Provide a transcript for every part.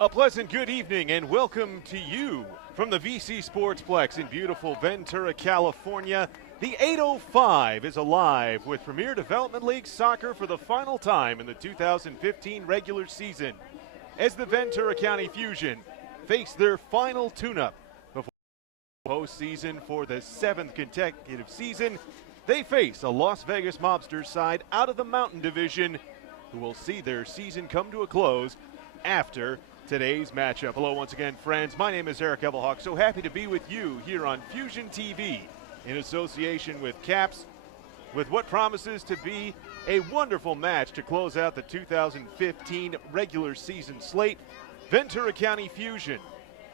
A pleasant good evening and welcome to you from the VC Sportsplex in beautiful Ventura, California. The 805 is alive with Premier Development League soccer for the final time in the 2015 regular season as the Ventura County Fusion face their final tune-up before postseason for the 7th consecutive season. They face a Las Vegas Mobsters side out of the Mountain Division who will see their season come to a close after today's matchup. Hello once again, friends. My name is Evelhoch. So happy to be with you here on Fusion TV in association with Caps with what promises to be a wonderful match to close out the 2015 regular season slate. Ventura County Fusion,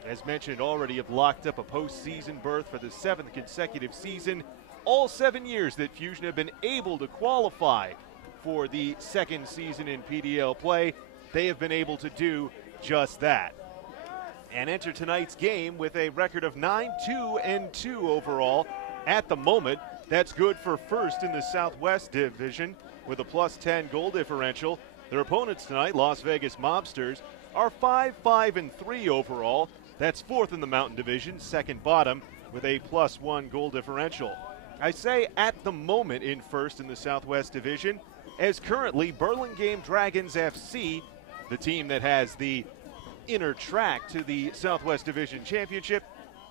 as mentioned, already have locked up a postseason berth for the 7th consecutive season. All 7 years that Fusion have been able to qualify for the second season in PDL play, they have been able to do just that and enter tonight's game with a record of 9-2-2 overall at the moment. That's good for first in the Southwest Division with a +10 goal differential. Their opponents tonight, Las Vegas Mobsters, are 5-5-3 overall. That's fourth in the Mountain Division, second bottom with a +1 goal differential. I say at the moment in first in the Southwest Division, as currently Burlingame Dragons FC, the team that has the inner track to the Southwest Division Championship,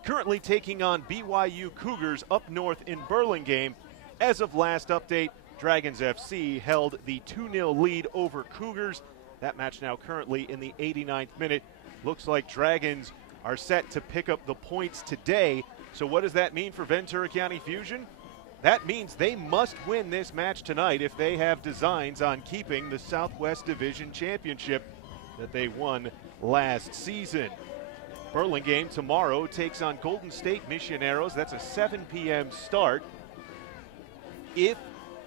currently taking on BYU Cougars up north in Burlingame. As of last update, Dragons FC held the 2-0 lead over Cougars. That match now currently in the 89th minute. Looks like Dragons are set to pick up the points today. So what does that mean for Ventura County Fusion? That means they must win this match tonight if they have designs on keeping the Southwest Division Championship that they won last season. Burlingame tomorrow takes on Golden State Missioneros. That's a 7 p.m. start. If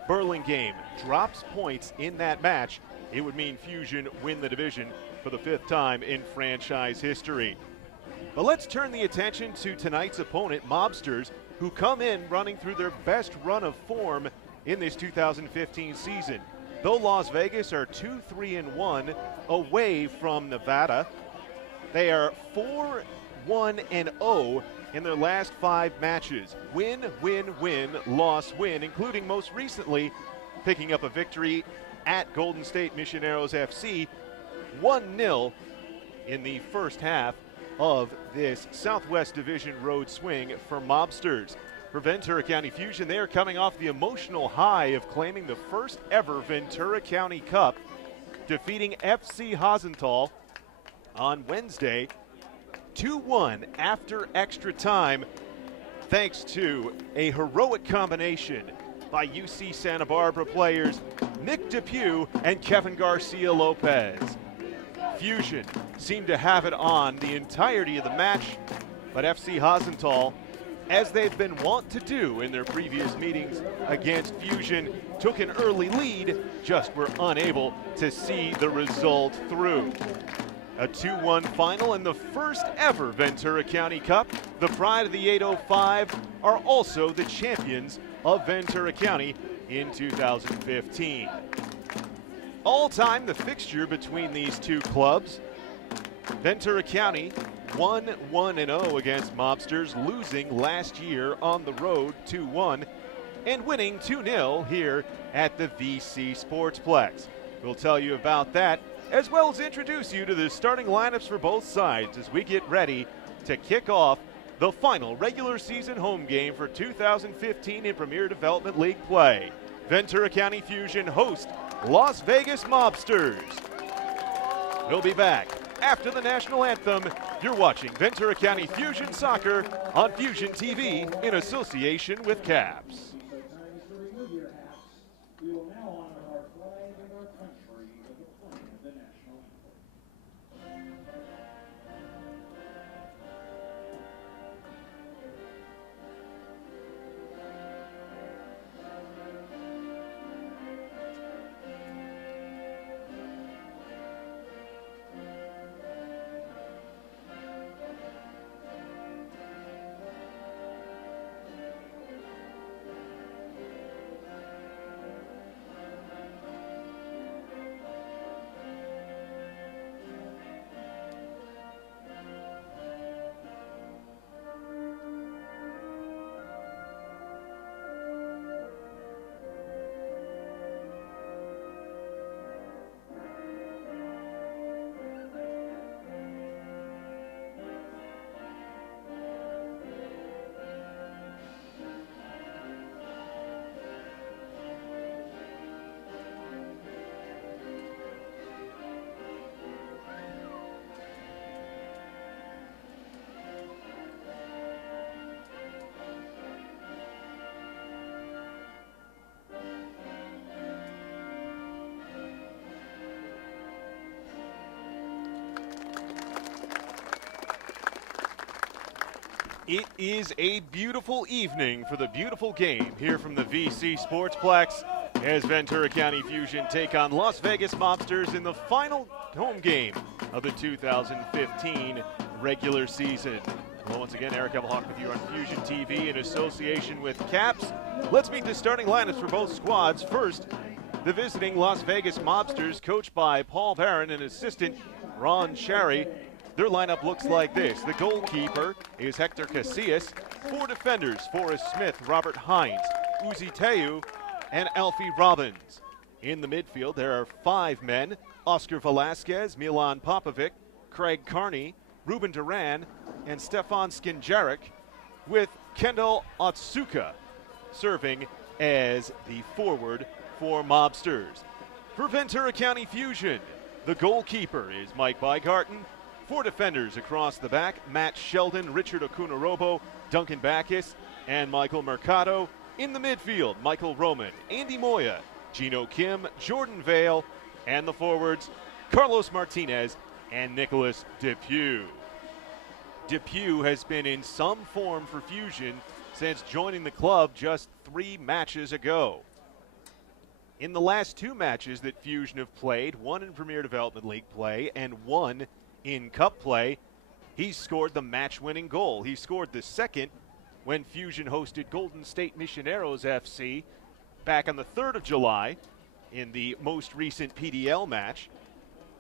Burlingame drops points in that match, it would mean Fusion win the division for the 5th time in franchise history. But let's turn the attention to tonight's opponent, Mobsters, who come in running through their best run of form in this 2015 season. Though Las Vegas are 2-3-1 away from Nevada, they are 4-1-0 in their last 5 matches. Win, win, win, loss, win, including most recently picking up a victory at Golden State Missioneros FC, 1-0 in the first half of this Southwest Division road swing for Mobsters. For Ventura County Fusion, they are coming off the emotional high of claiming the first ever Ventura County Cup, defeating FC Hasenthal on Wednesday 2-1 after extra time, thanks to a heroic combination by UC Santa Barbara players Nick Depew and Kevin Garcia Lopez. Fusion seemed to have it on the entirety of the match, but FC Hasenthal, as they've been wont to do in their previous meetings against Fusion, took an early lead, just were unable to see the result through. A 2-1 final in the first ever Ventura County Cup. The pride of the 805 are also the champions of Ventura County in 2015. All-time, the fixture between these two clubs, Ventura County 1-1-0 against Mobsters, losing last year on the road 2-1 and winning 2-0 here at the VC Sportsplex. We'll tell you about that, as well as introduce you to the starting lineups for both sides as we get ready to kick off the final regular season home game for 2015 in Premier Development League play. Ventura County Fusion host Las Vegas Mobsters. We'll be back after the national anthem. You're watching Ventura County Fusion Soccer on Fusion TV in association with Caps. We will now honor our flag and our country with the playing of the national anthem. It is a beautiful evening for the beautiful game here from the VC Sportsplex as Ventura County Fusion take on Las Vegas Mobsters in the final home game of the 2015 regular season. Well, once again, Eric Evelhoch with you on Fusion TV in association with Caps. Let's meet the starting lineups for both squads. First, the visiting Las Vegas Mobsters, coached by Paul Barron and assistant Ron Cherry. Their lineup looks like this. The goalkeeper is Hector Casillas. 4 defenders, Forrest Smith, Robert Hines, Uzi Teu, and Alfie Robbins. In the midfield, there are 5 men: Oscar Velasquez, Milan Popovic, Craig Carney, Ruben Duran, and Stefan Skinjaric, with Kendall Otsuka serving as the forward for Mobsters. For Ventura County Fusion, the goalkeeper is Mike Bygarten. 4 defenders across the back: Matt Sheldon, Richard Okunorobo, Duncan Backus, and Michael Mercado. In the midfield, Michael Roman, Andy Moya, Gino Kim, Jordan Vale, and the forwards, Carlos Martinez and Nicholas Depew. Depew has been in some form for Fusion since joining the club just 3 matches ago. In the last 2 matches that Fusion have played, 1 in Premier Development League play and 1 in Cup play, he's scored the match-winning goal. He scored the second when Fusion hosted Golden State Missioneros FC back on the 3rd of July in the most recent PDL match,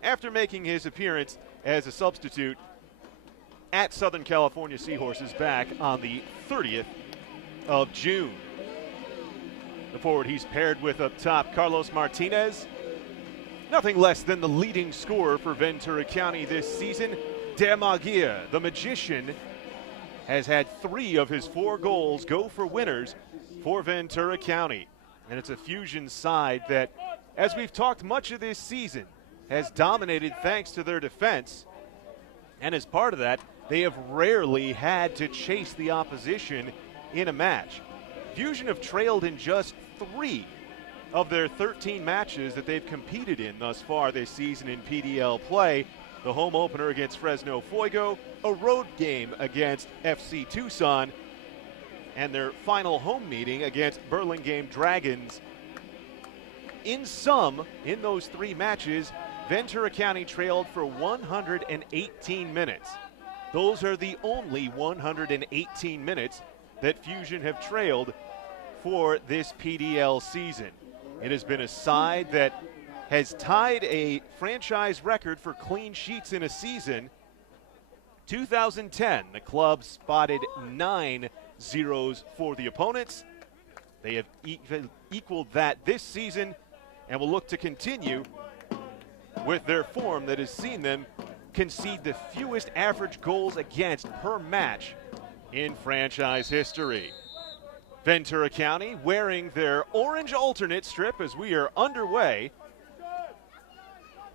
after making his appearance as a substitute at Southern California Seahorses back on the 30th of June. The forward he's paired with up top, Carlos Martinez, nothing less than the leading scorer for Ventura County this season. De Magia, the magician, has had 3 of his 4 goals go for winners for Ventura County. And it's a Fusion side that, as we've talked much of this season, has dominated thanks to their defense. And as part of that, they have rarely had to chase the opposition in a match. Fusion have trailed in just 3 of their 13 matches that they've competed in thus far this season in PDL play. The home opener against Fresno Fuego, a road game against FC Tucson, and their final home meeting against Burlingame Dragons. In sum, in those 3 matches, Ventura County trailed for 118 minutes. Those are the only 118 minutes that Fusion have trailed for this PDL season. It has been a side that has tied a franchise record for clean sheets in a season. 2010, the club spotted 9 zeros for the opponents. They have equaled that this season and will look to continue with their form that has seen them concede the fewest average goals against per match in franchise history. Ventura County wearing their orange alternate strip as we are underway.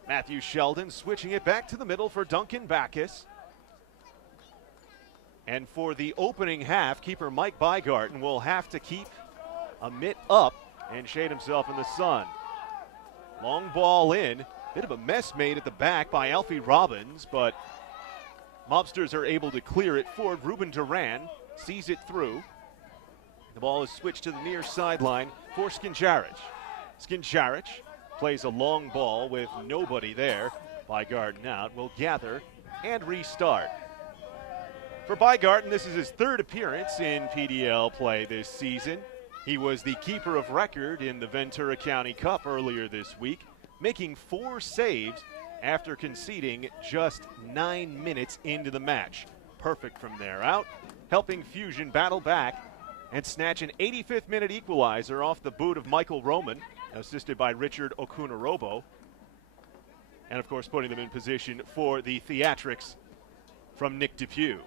Matthew Sheldon switching it back to the middle for Duncan Backus. And for the opening half, keeper Mike Bygarten will have to keep a mitt up and shade himself in the sun. Long ball in. Bit of a mess made at the back by Alfie Robbins, but Mobsters are able to clear it forward. Ruben Duran sees it through. The ball is switched to the near sideline for Skinjaric. Skinjaric plays a long ball with nobody there. Bygarten out, will gather and restart. For Bygarten, this is his 3rd appearance in PDL play this season. He was the keeper of record in the Ventura County Cup earlier this week, making 4 saves after conceding just 9 minutes into the match. Perfect from there out, helping Fusion battle back and snatch an 85th minute equalizer off the boot of Michael Roman, assisted by Richard Okunorobo. And of course putting them in position for the theatrics from Nick Depew.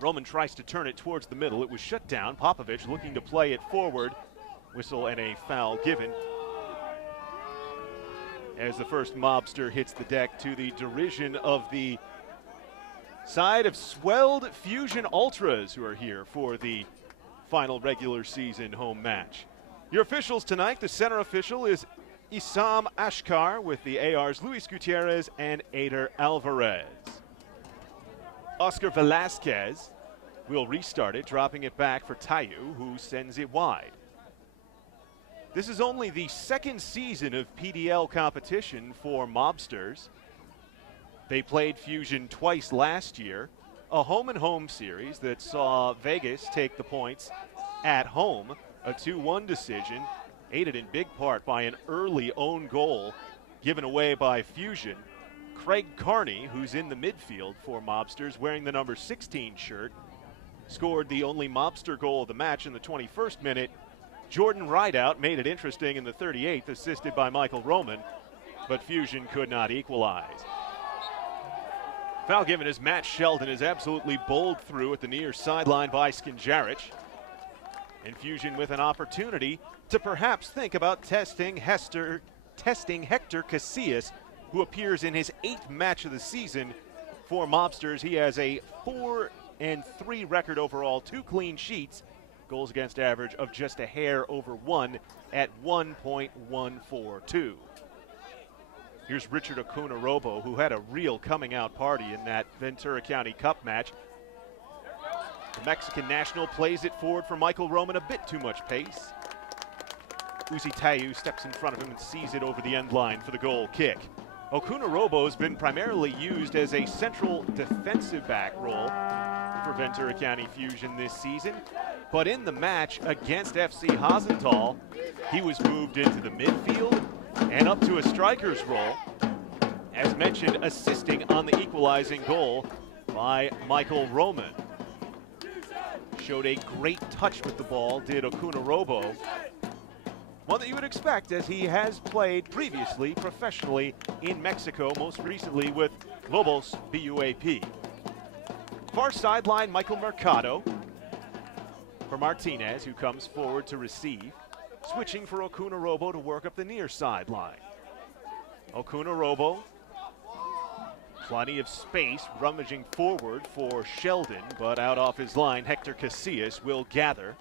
Roman tries to turn it towards the middle. It was shut down. Popovich looking to play it forward. Whistle and a foul given as the first Mobster hits the deck, to the derision of the side of swelled Fusion Ultras who are here for the final regular season home match. Your officials tonight, the center official is Isam Ashkar, with the ARs Luis Gutierrez and Ader Alvarez. Oscar Velasquez will restart it, dropping it back for Tayu, who sends it wide. This is only the second season of PDL competition for Mobsters. They played Fusion twice last year, a home-and-home series that saw Vegas take the points at home, a 2-1 decision, aided in big part by an early own goal given away by Fusion. Craig Carney, who's in the midfield for Mobsters, wearing the number 16 shirt, scored the only Mobster goal of the match in the 21st minute. Jordan Rideout made it interesting in the 38th, assisted by Michael Roman, but Fusion could not equalize. Foul given as Matt Sheldon is absolutely bowled through at the near sideline by Skinjarich. And Fusion with an opportunity to perhaps think about testing Hector Casillas, who appears in his 8th match of the season for Mobsters. He has a 4-3 record overall, 2 clean sheets, goals against average of just a hair over 1 at 1.142. Here's Richard Acuna-Robo, who had a real coming-out party in that Ventura County Cup match. The Mexican national plays it forward for Michael Roman, a bit too much pace. Uzi Tayu steps in front of him and sees it over the end line for the goal kick. Acuna-Robo has been primarily used as a central defensive back role for Ventura County Fusion this season, but in the match against FC Hasenthal, he was moved into the midfield and up to a striker's role, as mentioned, assisting on the equalizing goal by Michael Roman. Showed a great touch with the ball, did Acuna-Robo. One that you would expect, as he has played previously professionally in Mexico, most recently with Lobos BUAP. Far sideline, Michael Mercado for Martinez, who comes forward to receive. Switching for Acuna-Robo to work up the near sideline. Acuna-Robo, plenty of space, rummaging forward for Sheldon, but out off his line, Hector Casillas will gather.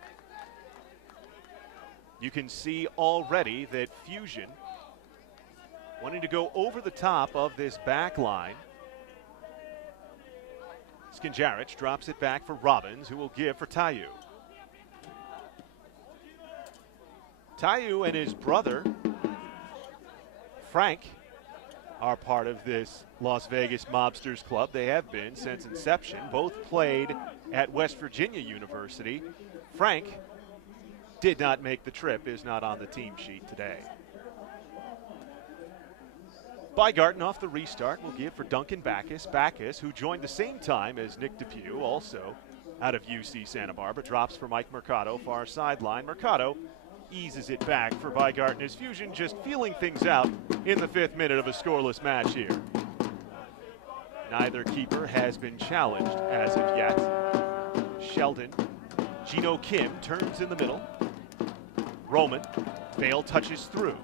You can see already that Fusion wanting to go over the top of this back line. Skinjarich drops it back for Robbins, who will give for Tayu. Tayu and his brother, Frank, are part of this Las Vegas Mobsters club. They have been since inception. Both played at West Virginia University. Frank did not make the trip, is not on the team sheet today. Bygarden off the restart will give for Duncan Bacchus. Bacchus, who joined the same time as Nick DePew, also out of UC Santa Barbara, drops for Mike Mercado, far sideline. Mercado eases it back for Bygarden as Fusion just feeling things out in the 5th minute of a scoreless match here. Neither keeper has been challenged as of yet. Sheldon, Gino Kim turns in the middle. Roman, Bale touches through.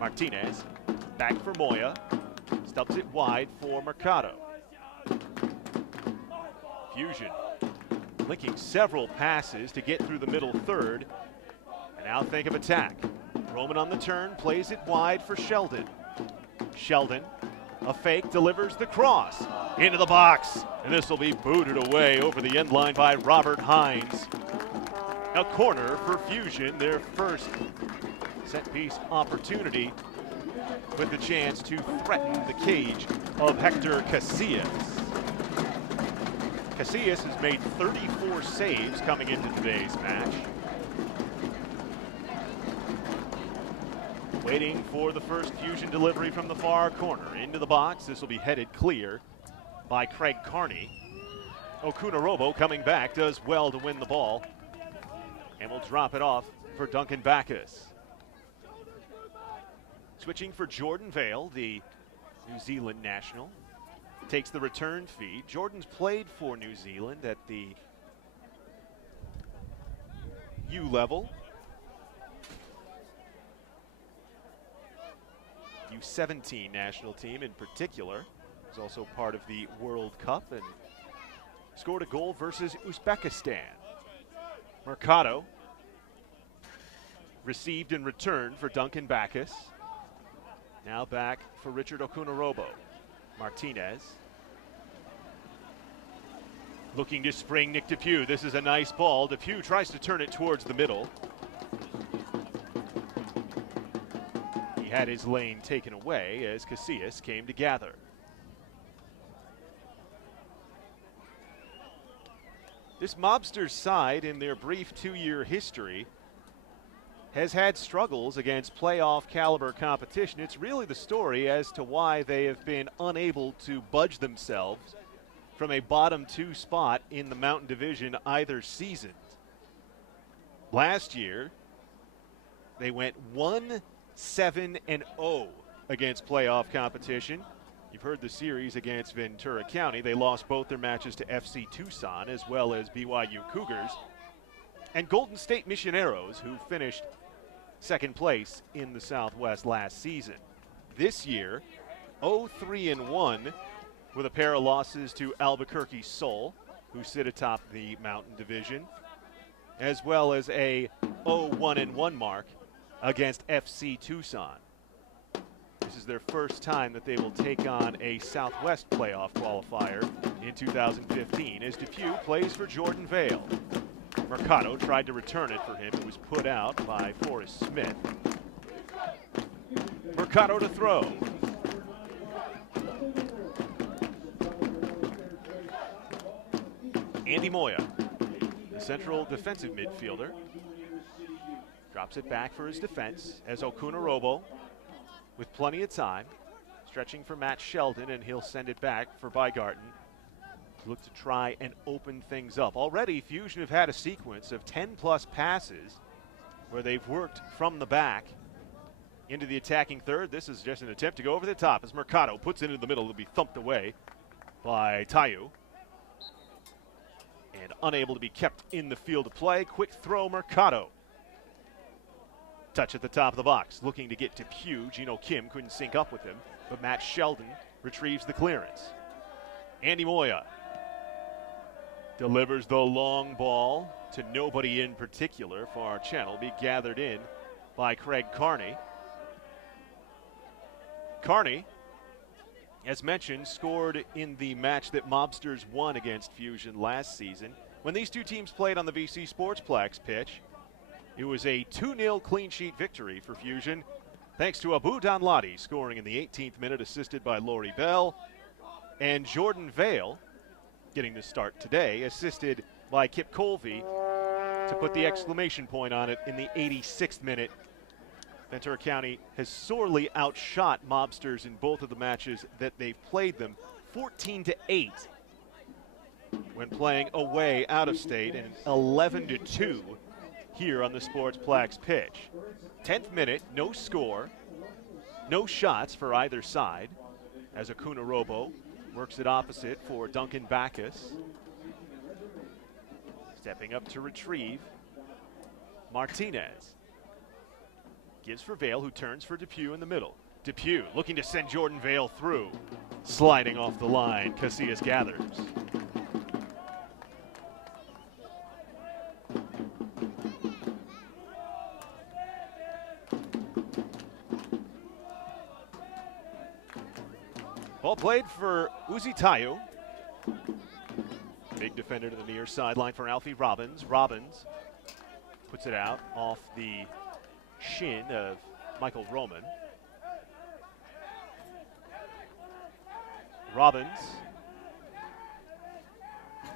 Martinez, back for Moya, stubs it wide for Mercado. Fusion linking several passes to get through the middle third. And now think of attack. Roman on the turn, plays it wide for Sheldon. Sheldon, a fake, delivers the cross into the box. And this will be booted away over the end line by Robert Hines. A corner for Fusion, their first set-piece opportunity, with the chance to threaten the cage of Hector Casillas. Casillas has made 34 saves coming into today's match. Waiting for the first Fusion delivery from the far corner. Into the box, this will be headed clear by Craig Carney. Acuna-Robo coming back, does well to win the ball. And will drop it off for Duncan Bacchus. Switching for Jordan Vale, the New Zealand national. Takes the return feed. Jordan's played for New Zealand at the U level. U17 national team in particular. Was also part of the World Cup and scored a goal versus Uzbekistan. Mercado received and returned for Duncan Bacchus. Now back for Richard Acuna-Robo. Martinez. Looking to spring Nick Depew. This is a nice ball. Depew tries to turn it towards the middle. He had his lane taken away as Casillas came to gather. This Mobsters side, in their brief 2-year history, has had struggles against playoff caliber competition. It's really the story as to why they have been unable to budge themselves from a bottom 2 spot in the Mountain Division either season. Last year, they went 1-7-0 against playoff competition. You've heard the series against Ventura County. They lost both their matches to FC Tucson as well as BYU Cougars and Golden State Missioneros, who finished second place in the Southwest last season. This year, 0-3-1 with a pair of losses to Albuquerque Sol, who sit atop the Mountain Division, as well as a 0-1-1 mark against FC Tucson. This is their first time that they will take on a Southwest playoff qualifier in 2015 as Depew plays for Jordan Vale. Mercado tried to return it for him. It was put out by Forrest Smith. Mercado to throw. Andy Moya, the central defensive midfielder, drops it back for his defense as Okunorobo, with plenty of time, stretching for Matt Sheldon, and he'll send it back for Bygarten. Look to try and open things up. Already, Fusion have had a sequence of 10-plus passes where they've worked from the back into the attacking third. This is just an attempt to go over the top as Mercado puts it into the middle. It'll be thumped away by Tayu. And unable to be kept in the field of play. Quick throw, Mercado. Touch at the top of the box. Looking to get Depew. Gino Kim couldn't sync up with him, but Matt Sheldon retrieves the clearance. Andy Moya delivers the long ball to nobody in particular for our channel. Be gathered in by Craig Carney. Carney, as mentioned, scored in the match that Mobsters won against Fusion last season. When these two teams played on the VC Sportsplex pitch, it was a 2-0 clean sheet victory for Fusion, thanks to Abu Danladi scoring in the 18th minute, assisted by Laurie Bell, and Jordan Vale getting the start today, assisted by Kip Colvey to put the exclamation point on it in the 86th minute. Ventura County has sorely outshot Mobsters in both of the matches that they've played them, 14-8 when playing away out of state, and 11-2 here on the Sportsplex pitch. 10th minute, no score, no shots for either side as Okunorobo works it opposite for Duncan Bacchus. Stepping up to retrieve, Martinez. Gives for Vale, who turns for Depew in the middle. Depew looking to send Jordan Vale through. Sliding off the line, Casillas gathers. Ball played for Uzi Tayu. Big defender to the near sideline for Alfie Robbins. Robbins puts it out off the shin of Michael Roman. Robbins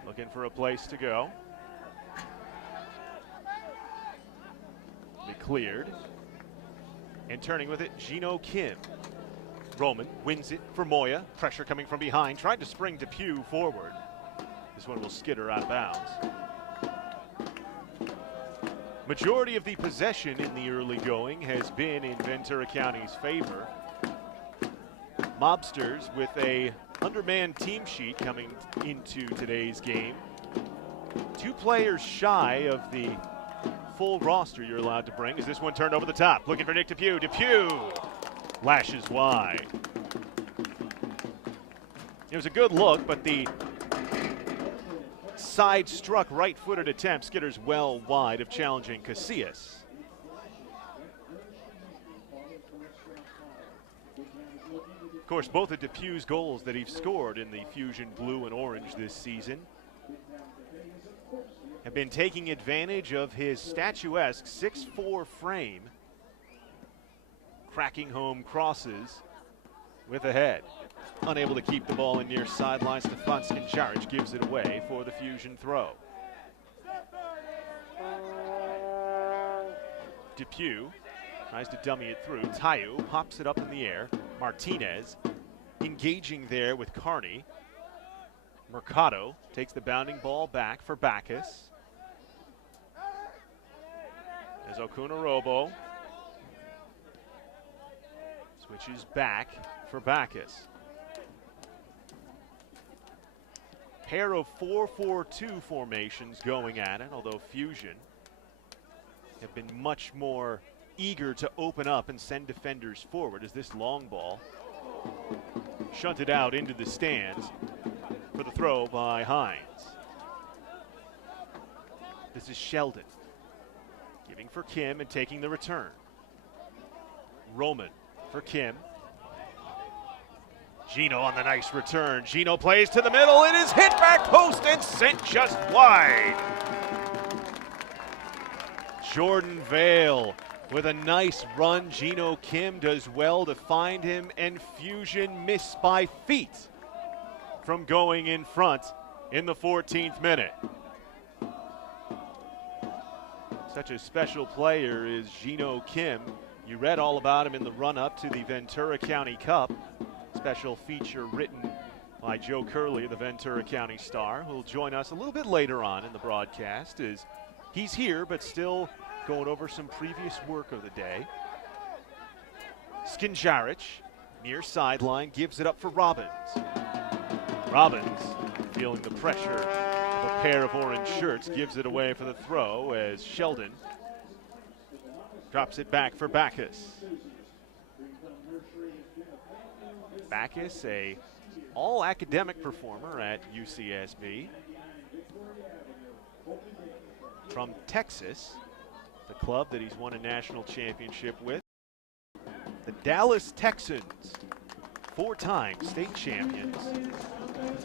looking for a place to go. Be cleared. And turning with it, Gino Kim. Roman wins it for Moya. Pressure coming from behind. Tried to spring Depew forward. This one will skitter out of bounds. Majority of the possession in the early going has been in Ventura County's favor. Mobsters with a undermanned team sheet coming into today's game. 2 players shy of the full roster you're allowed to bring as this one turned over the top. Looking for Nick Depew. Depew lashes wide. It was a good look, but the side struck right-footed attempt skitters well wide of challenging Casillas. Of course, both of Depew's goals that he's scored in the Fusion blue and orange this season have been taking advantage of his statuesque 6'4" frame, cracking home crosses with a head. Unable to keep the ball in near sideline, Stefan Skinjaric gives it away for the Fusion throw. Depew tries to dummy it through. Tayu pops it up in the air. Martinez engaging there with Carney. Mercado takes the bounding ball back for Backus. As Okunarobo switches back for Backus. Pair of 4-4-2 formations going at it, although Fusion have been much more eager to open up and send defenders forward as this long ball shunted out into the stands for the throw by Hines. This is Sheldon giving for Kim and taking the return. Roman for Kim. Gino on the nice return. Gino plays to the middle. It is hit back post and sent just wide. Jordan Vale with a nice run. Gino Kim does well to find him, and Fusion miss by feet from going in front in the 14th minute. Such a special player is Gino Kim. You read all about him in the run-up to the Ventura County Cup. Special feature written by Joe Curley, the Ventura County Star, who will join us a little bit later on in the broadcast, as he's here but still going over some previous work of the day. Skinjaric, near sideline, gives it up for Robbins. Robbins, feeling the pressure of a pair of orange shirts, gives it away for the throw as Sheldon drops it back for Backus. Backus, a all-academic performer at UCSB. From Texas, the club that he's won a national championship with. The Dallas Texans, 4-time state champions,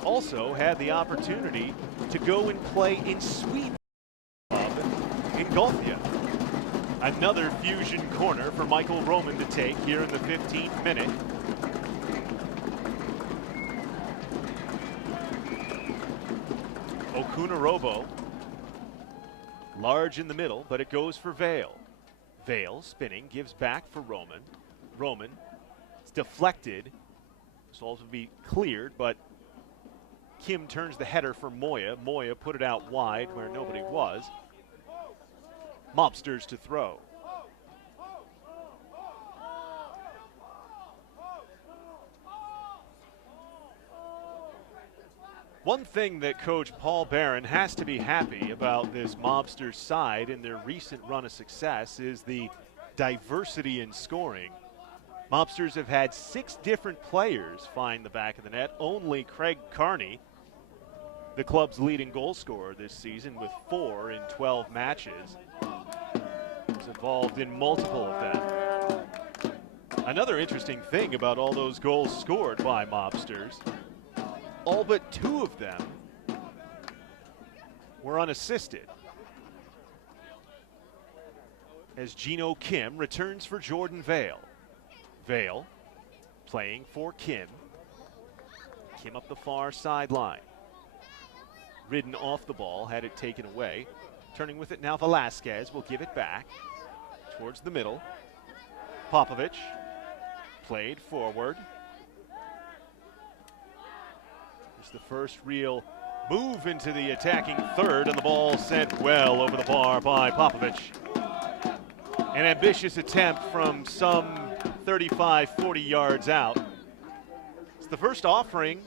also had the opportunity to go and play in Sweden in Golfia. Another Fusion corner for Michael Roman to take here in the 15th minute. Okunarobo, large in the middle, but it goes for Vale. Vale spinning, gives back for Roman. Roman is deflected, so also be cleared, but Kim turns the header for Moya. Moya put it out wide where nobody was. Mobsters to throw. One thing that Coach Paul Barron has to be happy about this Mobsters side in their recent run of success is the diversity in scoring. Mobsters have had 6 different players find the back of the net. Only Craig Carney, the club's leading goal scorer this season with 4 in 12 matches, is involved in multiple of them. Another interesting thing about all those goals scored by Mobsters, all but 2 of them were unassisted, as Gino Kim returns for Jordan Vale. Vale playing for Kim. Kim up the far sideline. Ridden off the ball, had it taken away. Turning with it now, Velasquez will give it back towards the middle. Popovich played forward. It's the first real move into the attacking third, and the ball sent well over the bar by Popovich. An ambitious attempt from some 35, 40 yards out. It's the first offering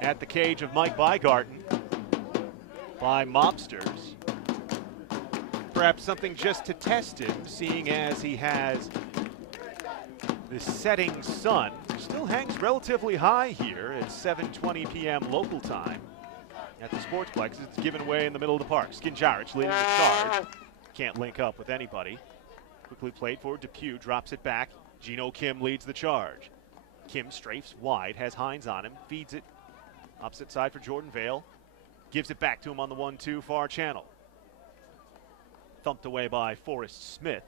at the cage of Mike Bygarten by Mobsters. Perhaps something just to test him, seeing as he has the setting sun. Still hangs relatively high here at 7:20 p.m. local time at the Sportsplex. It's given away in the middle of the park. Skinjaric leading the charge. Can't link up with anybody. Quickly played for. Depew drops it back. Gino Kim leads the charge. Kim strafes wide, has Hines on him, feeds it opposite side for Jordan Vale. Gives it back to him on the 1-2 far channel. Thumped away by Forrest Smith.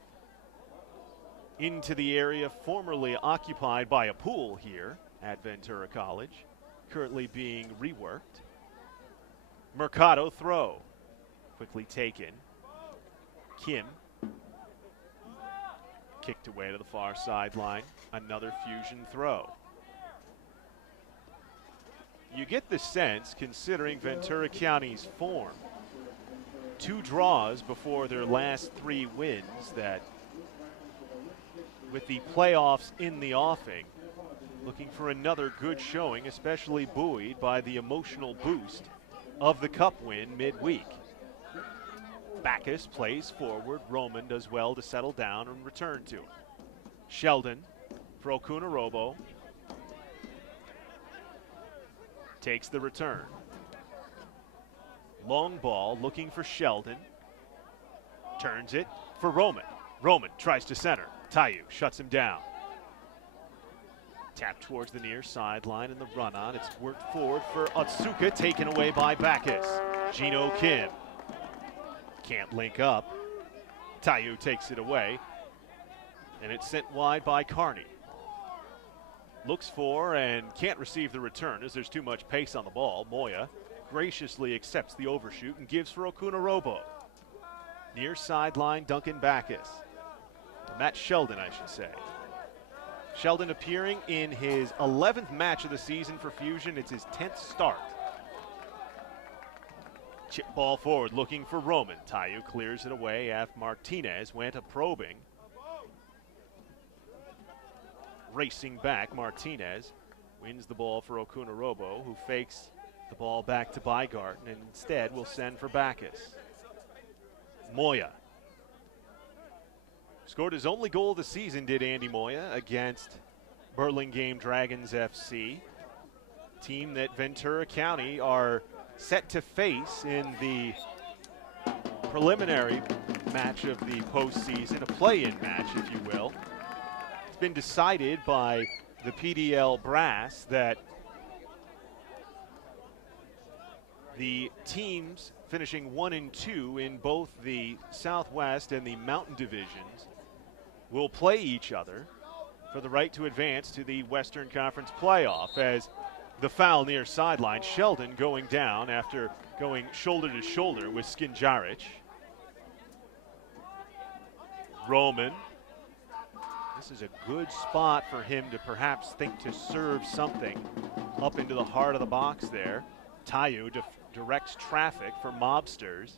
Into the area formerly occupied by a pool here at Ventura College, currently being reworked. Mercado throw, quickly taken. Kim kicked away to the far sideline. Another Fusion throw. You get the sense, considering Ventura County's form, 2 draws before their last 3 wins, that with the playoffs in the offing, looking for another good showing, especially buoyed by the emotional boost of the cup win midweek. Backus plays forward. Roman does well to settle down and return to him. Sheldon for Okunarobo. Takes the return. Long ball looking for Sheldon. Turns it for Roman. Roman tries to center. Tayu shuts him down. Tap towards the near sideline and the run on. It's worked forward for Otsuka, taken away by Backus. Gino Kim can't link up. Tayu takes it away, and it's sent wide by Carney. Looks for and can't receive the return as there's too much pace on the ball. Moya graciously accepts the overshoot and gives for Okunarobo. Near sideline, Duncan Backus. Matt Sheldon, I should say. Sheldon appearing in his 11th match of the season for Fusion. It's his 10th start. Chip ball forward, looking for Roman. Tayu clears it away after Martinez went a probing. Racing back, Martinez wins the ball for Okunarobo, who fakes the ball back to Bygarten and instead will send for Backus. Moya. Scored his only goal of the season, did Andy Moya, against Burlingame Dragons FC. Team that Ventura County are set to face in the preliminary match of the postseason, a play-in match, if you will. It's been decided by the PDL brass that the teams finishing 1 and 2 in both the Southwest and the Mountain divisions will play each other for the right to advance to the Western Conference playoff. As the foul near sideline, Sheldon going down after going shoulder to shoulder with Skinjaric. Roman. This is a good spot for him to perhaps think to serve something up into the heart of the box there. Tayu directs traffic for Mobsters,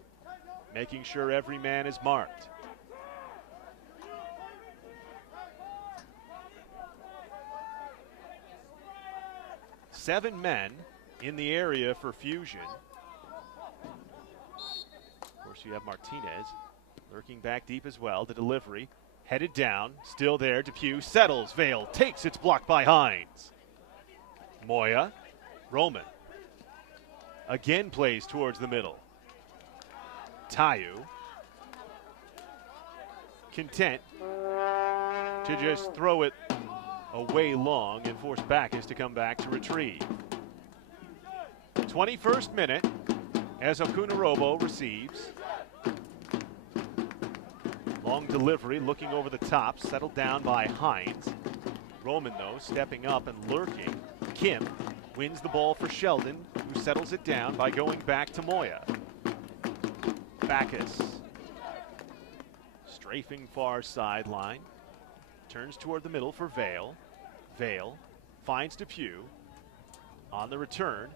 making sure every man is marked. Seven men in the area for Fusion. Of course, you have Martinez lurking back deep as well. The delivery headed down, still there. Depew settles. Vale takes, it's blocked by Hines. Moya, Roman again plays towards the middle. Tayu content to just throw it away long and force Backus to come back to retrieve. 21st minute as Okunarobo receives. Long delivery, looking over the top, settled down by Hines. Roman, though, stepping up and lurking. Kim wins the ball for Sheldon, who settles it down by going back to Moya. Backus strafing far sideline. Turns toward the middle for Vale. Vale finds Depew. On the return,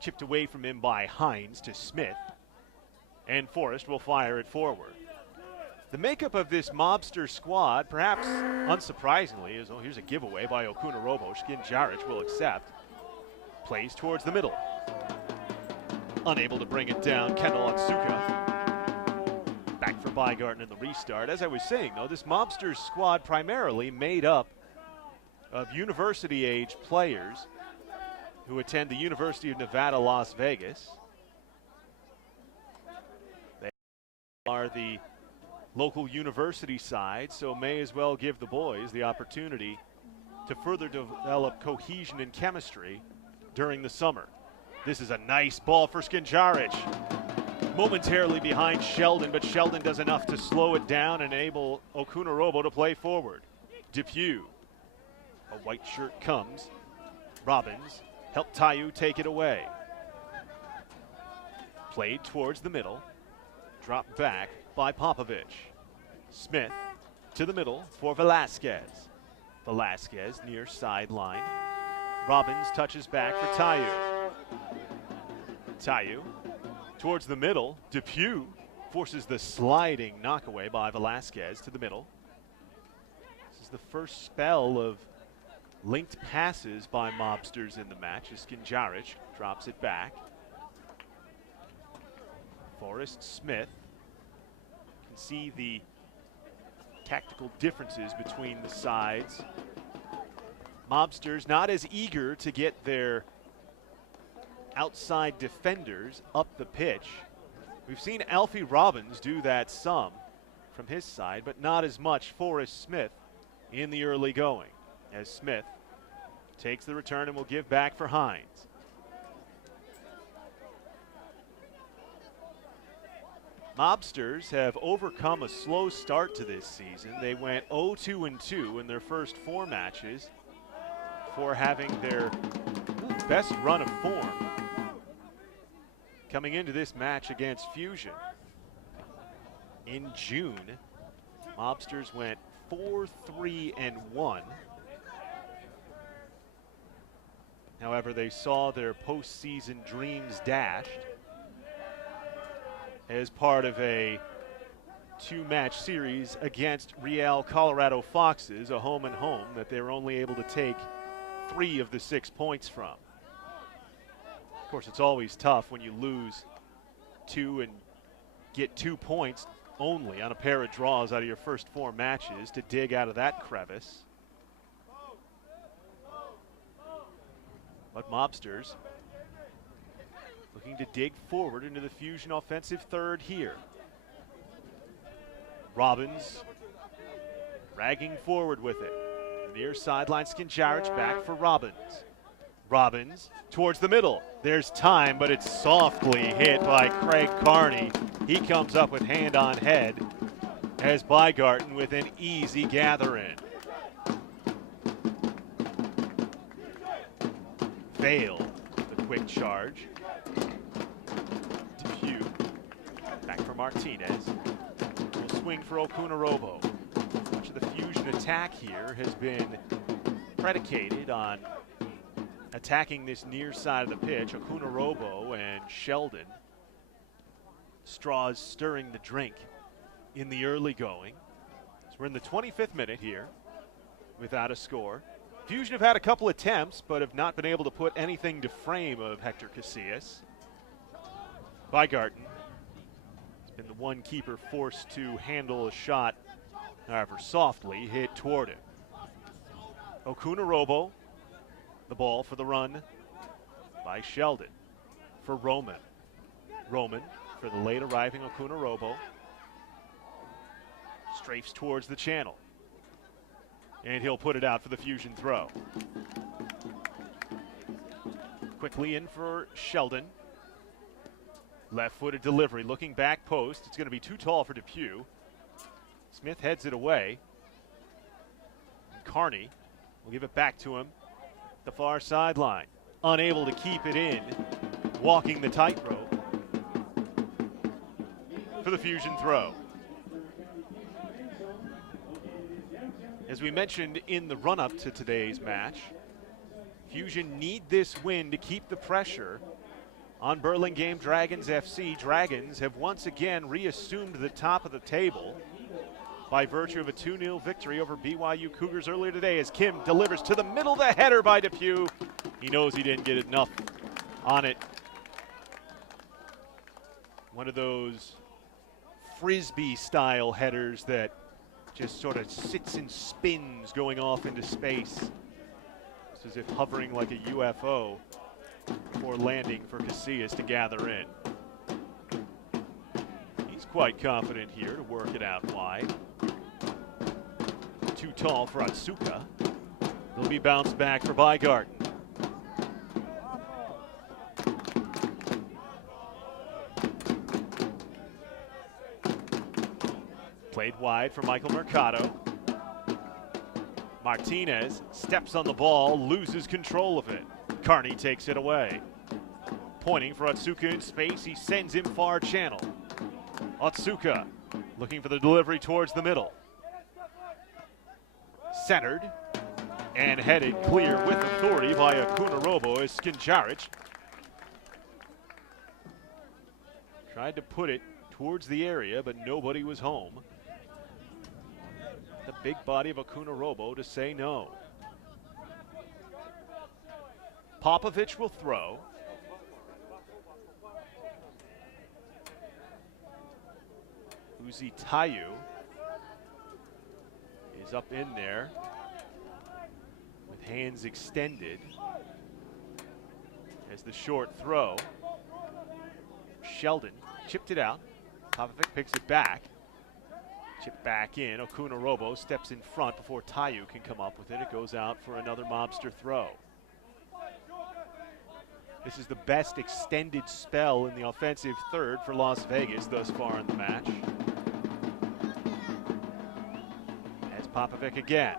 chipped away from him by Hines to Smith. And Forrest will fire it forward. The makeup of this Mobster squad, perhaps unsurprisingly, is, oh, here's a giveaway by Okunarobo. Skinjaric will accept. Plays towards the middle. Unable to bring it down, Kendall Otsuka. Back for Bygarten in the restart. As I was saying, though, this Mobsters squad primarily made up of university-age players who attend the University of Nevada, Las Vegas. They are the local university side, so may as well give the boys the opportunity to further develop cohesion and chemistry during the summer. This is a nice ball for Skinjaric. Momentarily behind Sheldon, but Sheldon does enough to slow it down and enable Okunorobo to play forward. Depew. A white shirt comes. Robbins helped Tayu take it away. Played towards the middle. Dropped back by Popovich. Smith to the middle for Velasquez. Velasquez near sideline. Robbins touches back for Tayu. Tayu towards the middle. Depew forces the sliding knockaway by Velasquez to the middle. This is the first spell of linked passes by Mobsters in the match as Skinjaric drops it back. Forrest Smith. You can see the tactical differences between the sides. Mobsters not as eager to get their outside defenders up the pitch. We've seen Alfie Robbins do that some from his side, but not as much Forrest Smith in the early going, as Smith takes the return and will give back for Hines. Mobsters have overcome a slow start to this season. They went 0-2-2 in their first 4 matches before having their best run of form coming into this match against Fusion. In June, Mobsters went 4-3-1. However, they saw their postseason dreams dashed as part of a 2-match series against Real Colorado Foxes, a home and home that they were only able to take 3 of the 6 points from. Of course, it's always tough when you lose 2 and get 2 points only on a pair of draws out of your first 4 matches to dig out of that crevice. But Mobsters looking to dig forward into the Fusion offensive third here. Robbins dragging forward with it. Near sideline, Skinjaric back for Robbins. Robbins towards the middle. There's time, but it's softly hit by Craig Carney. He comes up with hand on head as Bygarten with an easy gather in. Vale, the quick charge. Depew, back for Martinez. Will swing for Okunorobo. Much of the Fusion attack here has been predicated on attacking this near side of the pitch. Okunorobo and Sheldon. Straws stirring the drink in the early going. So we're in the 25th minute here without a score. Fusion have had a couple attempts, but have not been able to put anything to frame of Hector Casillas. Bygarten has been the one keeper forced to handle a shot, however softly, hit toward him. Okunorobo, the ball for the run by Sheldon for Roman. Roman for the late arriving Okunorobo. Strafes towards the channel. And he'll put it out for the Fusion throw. Quickly in for Sheldon. Left-footed delivery, looking back post. It's going to be too tall for Depew. Smith heads it away. Carney will give it back to him. The far sideline. Unable to keep it in. Walking the tightrope for the Fusion throw. As we mentioned in the run-up to today's match, Fusion need this win to keep the pressure on Burlingame Dragons FC. Dragons have once again reassumed the top of the table by virtue of a 2-0 victory over BYU Cougars earlier today as Kim delivers to the middle, the header by Depew. He knows he didn't get enough on it. One of those Frisbee-style headers that just sort of sits and spins going off into space. It's as if hovering like a UFO before landing for Casillas to gather in. He's quite confident here to work it out wide. Too tall for Atsuka. He'll be bounced back for Bygarten. Played wide for Michael Mercado. Martinez steps on the ball, loses control of it. Carney takes it away. Pointing for Otsuka in space, he sends him far channel. Otsuka looking for the delivery towards the middle. Centered and headed clear with authority by Akunarobo as Skinjaric tried to put it towards the area, but nobody was home. The big body of Akunarobo to say no. Popovich will throw. Uzi Tayu is up in there with hands extended as the short throw. Sheldon chipped it out. Popovic picks it back. Chip back in. Akunarobo steps in front before Tayu can come up with it. It goes out for another Mobster throw. This is the best extended spell in the offensive third for Las Vegas thus far in the match. As Popovic again.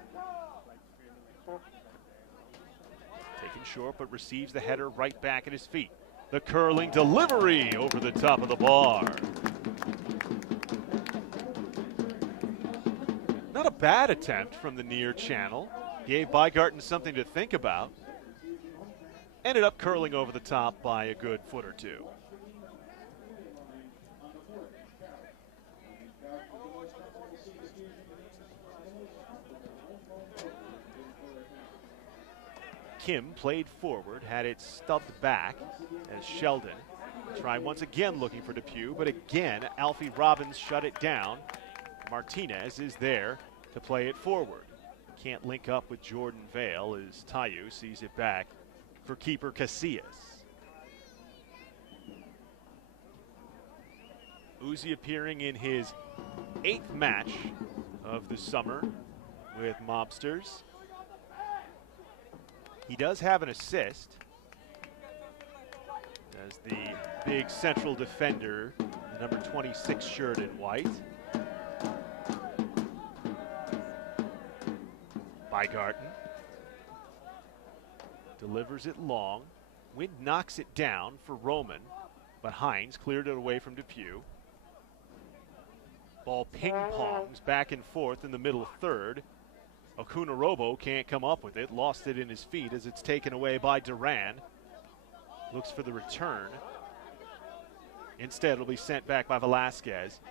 Taken short, but receives the header right back at his feet. The curling delivery over the top of the bar. Not a bad attempt from the near channel. Gave Bygarten something to think about. Ended up curling over the top by a good foot or two. Kim played forward, had it stubbed back as Sheldon tried once again looking for Depew, but again Alfie Robbins shut it down. Martinez is there to play it forward. Can't link up with Jordan Vale as Tayu sees it back for keeper Casillas. Uzi appearing in his 8th match of the summer with Mobsters. He does have an assist as the big central defender, the number 26 shirt in white. Bygarten delivers it long. Wind knocks it down for Roman, but Hines cleared it away from Depew. Ball ping-pongs back and forth in the middle third. Akunarobo can't come up with it, lost it in his feet as it's taken away by Duran. Looks for the return. Instead, it'll be sent back by Velasquez.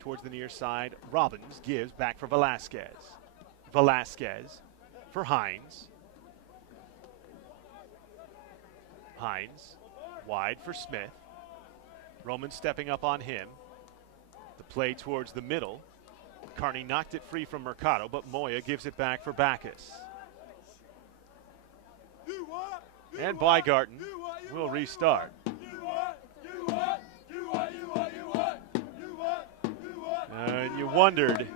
Towards the near side, Robbins gives back for Velasquez. Velasquez for Hines. Hines wide for Smith. Roman stepping up on him. The play towards the middle. Carney knocked it free from Mercado, but Moya gives it back for Backus. And Bygarten will restart. And you wondered,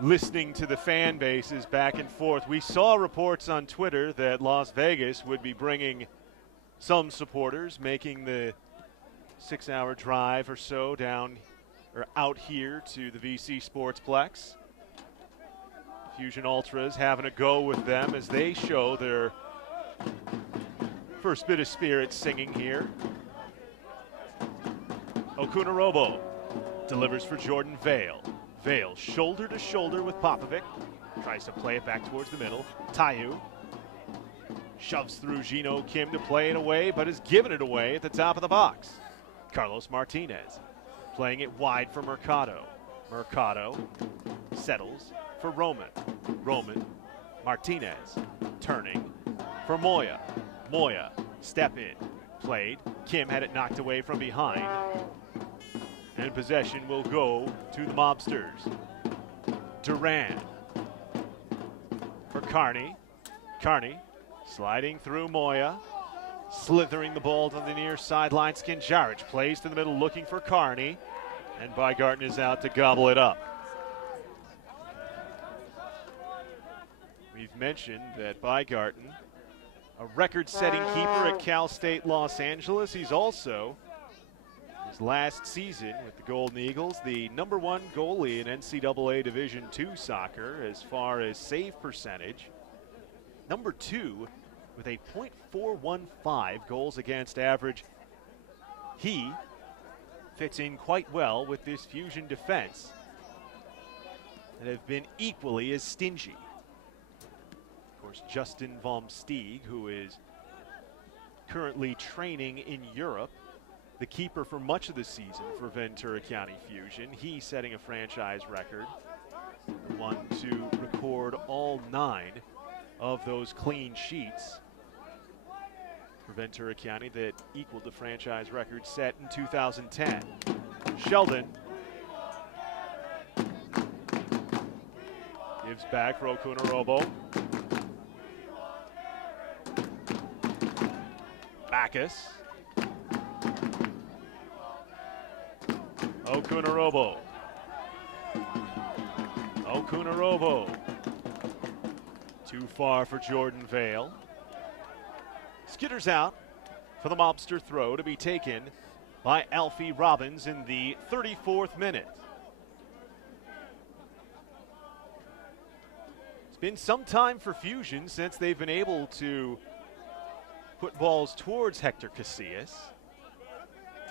listening to the fan bases back and forth, we saw reports on Twitter that Las Vegas would be bringing some supporters, making the 6-hour drive or so down or out here to the VC Sportsplex. Fusion Ultras having a go with them as they show their first bit of spirit singing here. Akunarobo delivers for Jordan Vale. Vale shoulder to shoulder with Popovic. Tries to play it back towards the middle. Tayu shoves through Gino Kim to play it away, but has given it away at the top of the box. Carlos Martinez playing it wide for Mercado. Mercado settles for Roman. Roman, Martinez turning for Moya. Moya, step in, played. Kim had it knocked away from behind. And possession will go to the Mobsters. Duran for Carney. Carney sliding through Moya. Slithering the ball to the near sideline. Skinjaric plays to the middle looking for Carney. And Bygarten is out to gobble it up. We've mentioned that Bygarten, a record-setting keeper at Cal State Los Angeles. He's also His last season with the Golden Eagles, the #1 goalie in NCAA Division II soccer as far as save percentage. #2 with a .415 goals against average. He fits in quite well with this Fusion defense that have been equally as stingy. Of course, Justin Stieg, who is currently training in Europe, the keeper for much of the season for Ventura County Fusion. He's setting a franchise record, the one to record all 9 of those clean sheets for Ventura County that equaled the franchise record set in 2010. Sheldon gives back for Okunorobo. Backus. Okunorobo. Too far for Jordan Vale. Skitters out for the Mobster throw to be taken by Alfie Robbins in the 34th minute. It's been some time for Fusion since they've been able to put balls towards Hector Casillas.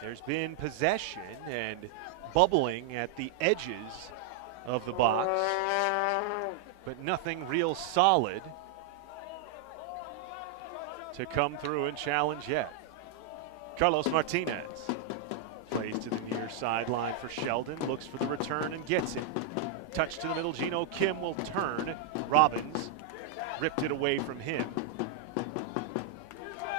There's been possession and bubbling at the edges of the box, but nothing real solid to come through and challenge yet. Carlos Martinez plays to the near sideline for Sheldon, looks for the return and gets it. Touch to the middle, Gino Kim will turn. Robbins ripped it away from him.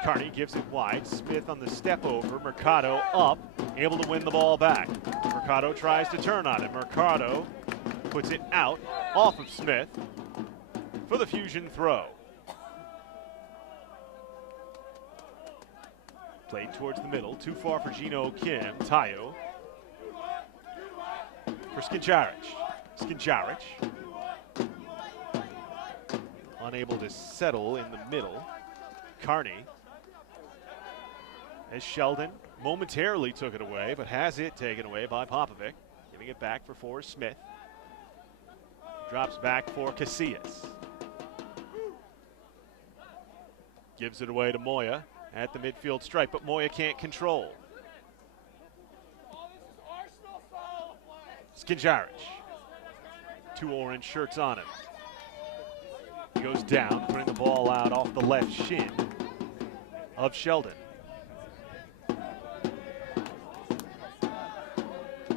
Carney gives it wide. Smith on the step over. Mercado up, able to win the ball back. Mercado tries to turn on it. Mercado puts it out off of Smith for the Fusion throw. Played towards the middle. Too far for Gino Kim. Tayo for Skinjarich. Unable to settle in the middle. Carney, as Sheldon momentarily took it away, but has it taken away by Popovic. Giving it back for Forrest Smith. Drops back for Casillas. Gives it away to Moya at the midfield stripe, but Moya can't control. Skinjarich. 2 orange shirts on him. He goes down, putting the ball out off the left shin of Sheldon.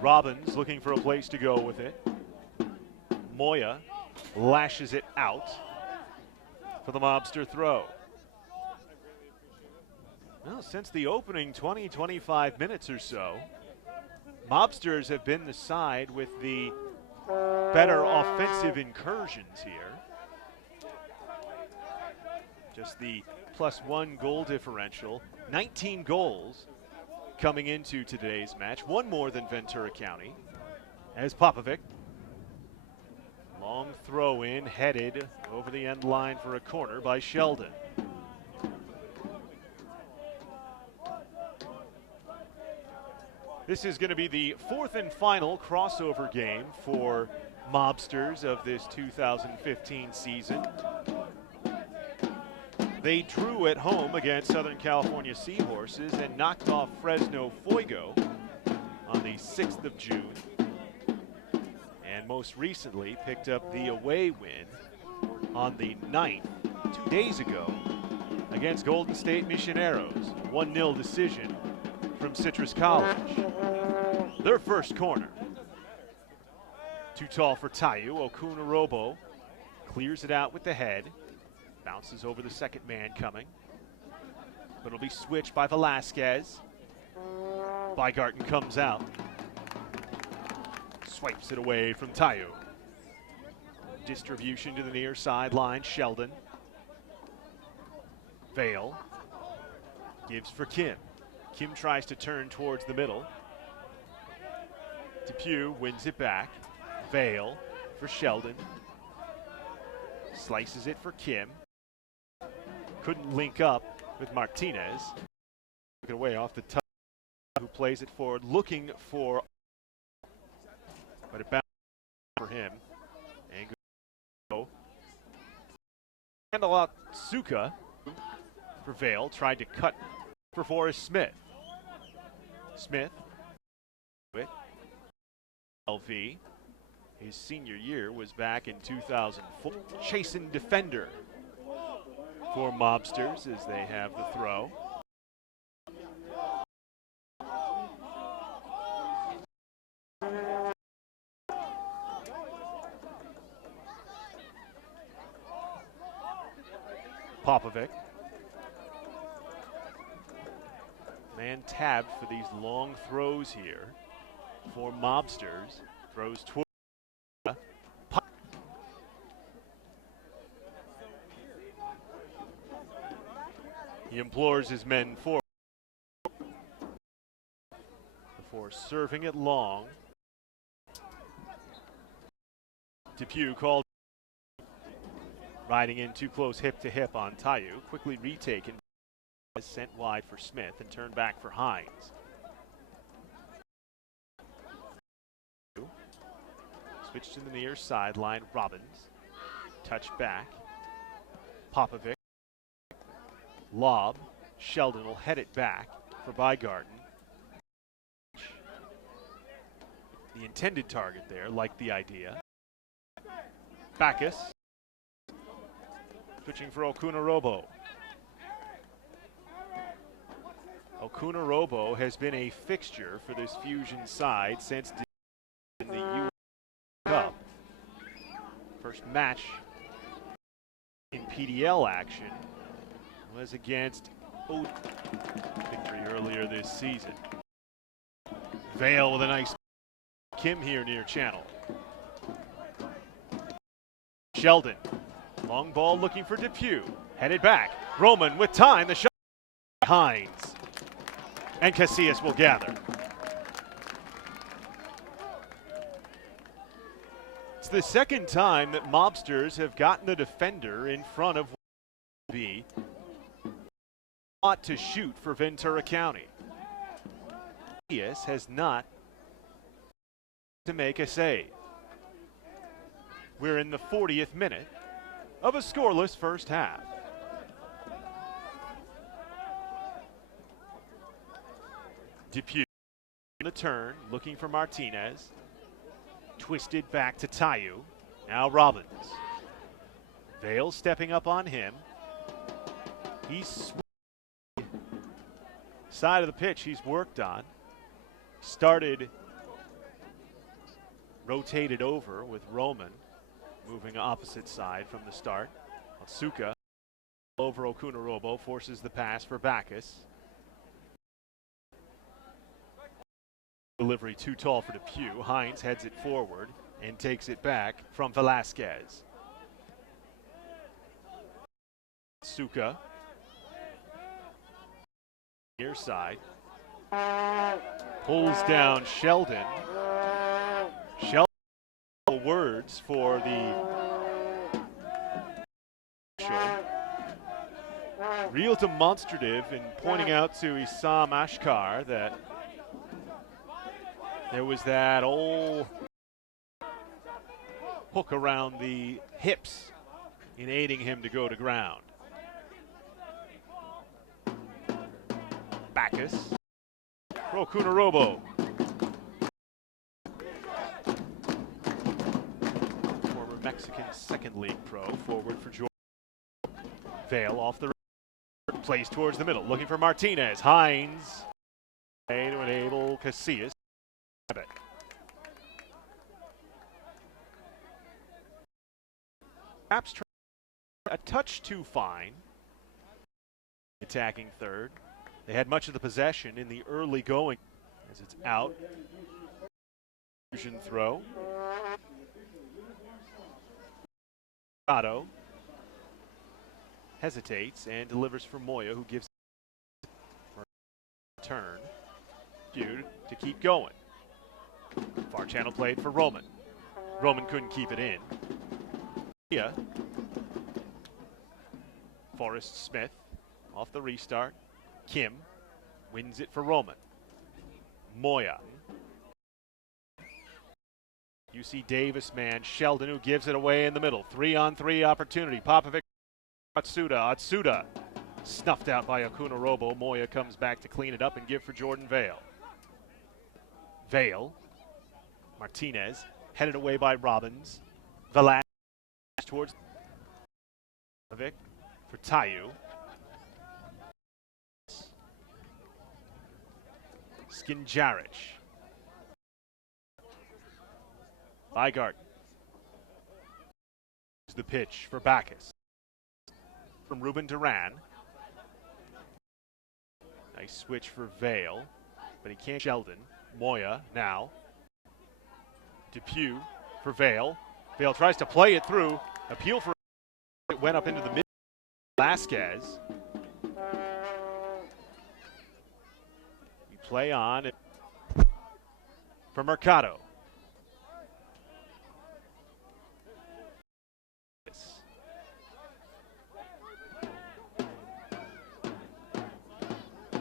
Robbins looking for a place to go with it. Moya lashes it out for the Mobster throw. Well, since the opening 20-25 minutes or so, Mobsters have been the side with the better offensive incursions here. Just the +1 goal differential. 19 goals coming into today's match. 1 more than Ventura County. As Popovic, long throw in, headed over the end line for a corner by Sheldon. This is going to be the 4th and final crossover game for Mobsters of this 2015 season. They drew at home against Southern California Seahorses and knocked off Fresno Fuego on the 6th of June. And most recently picked up the away win on the 9th, 2 days ago, against Golden State Missioneros. 1-0 decision from Citrus College. Their first corner. Too tall for Tayu. Okunorobo clears it out with the head. Bounces over the second man coming. But it'll be switched by Velasquez. Bygarten comes out. Swipes it away from Tayu. Distribution to the near sideline. Sheldon. Vale. Gives for Kim. Kim tries to turn towards the middle. Depew wins it back. Vale for Sheldon. Slices it for Kim. Couldn't link up with Martinez. Took it away off the top, who plays it forward, looking for, but it bounced for him. And go. Handle out Suka for Vale, tried to cut for Forrest Smith. Smith with LV. His senior year was back in 2004. Chasing defender for Mobsters as they have the throw. Popovic. Man tabbed for these long throws here for Mobsters. Throws toward. He implores his men forward before serving it long. Depew called. Riding in too close hip to hip on Tayu. Quickly retaken. Sent wide for Smith and turned back for Hines. Switch to the near sideline. Robbins. Touch back. Popovic. Lob. Sheldon will head it back for Bygarden. The intended target there, like the idea. Backus. Switching for Okunorobo. Okunorobo has been a fixture for this Fusion side since in the U.S. Cup. First match in PDL action was against victory earlier this season. Vale with a nice Kim here near channel. Sheldon. Long ball looking for Depew. Headed back. Roman with time. The shot. Hines. And Casillas will gather. It's the second time that Mobsters have gotten a defender in front of B. Ought to shoot for Ventura County. Casillas has not to make a save. We're in the 40th minute of a scoreless first half. Depew on the turn, looking for Martinez. Twisted back to Tayu. Now Robbins. Vale stepping up on him. He's side of the pitch he's worked on. Started, rotated over with Roman. Moving opposite side from the start. Suka over Okunorobo forces the pass for Backus. Delivery too tall for Depew. Hines heads it forward and takes it back from Velasquez. Suka. Near side. Pulls down Sheldon. Sheldon. Words for the real demonstrative in pointing out to Issam Ashkar that there was that old hook around the hips in aiding him to go to ground. Backus. Okunorobo. Mexican second league pro, forward for George. Vale off the right, plays towards the middle, looking for Martinez. Hines to enable Casillas. Perhaps a touch too fine. Attacking third. They had much of the possession in the early going as it's out. Fusion throw. Otto hesitates and delivers for Moya, who gives a turn. Dude to keep going. Far channel played for Roman. Roman couldn't keep it in. Yeah. Forrest Smith off the restart. Kim wins it for Roman. Moya. UC Davis man, Sheldon, who gives it away in the middle. 3-on-3 opportunity. Popovic, Atsuda. Snuffed out by Okunarobo. Moya comes back to clean it up and give for Jordan Vale. Vale. Martinez. Headed away by Robbins. Velasquez towards Popovic for Tayu. Skinjarich. Bygart. The pitch for Bacchus. From Ruben Duran. Nice switch for Vale, but he can't. Sheldon. Moya now. Depew for Vale. Vale tries to play it through. Appeal for it went up into the mid. Velasquez. We play on for Mercado.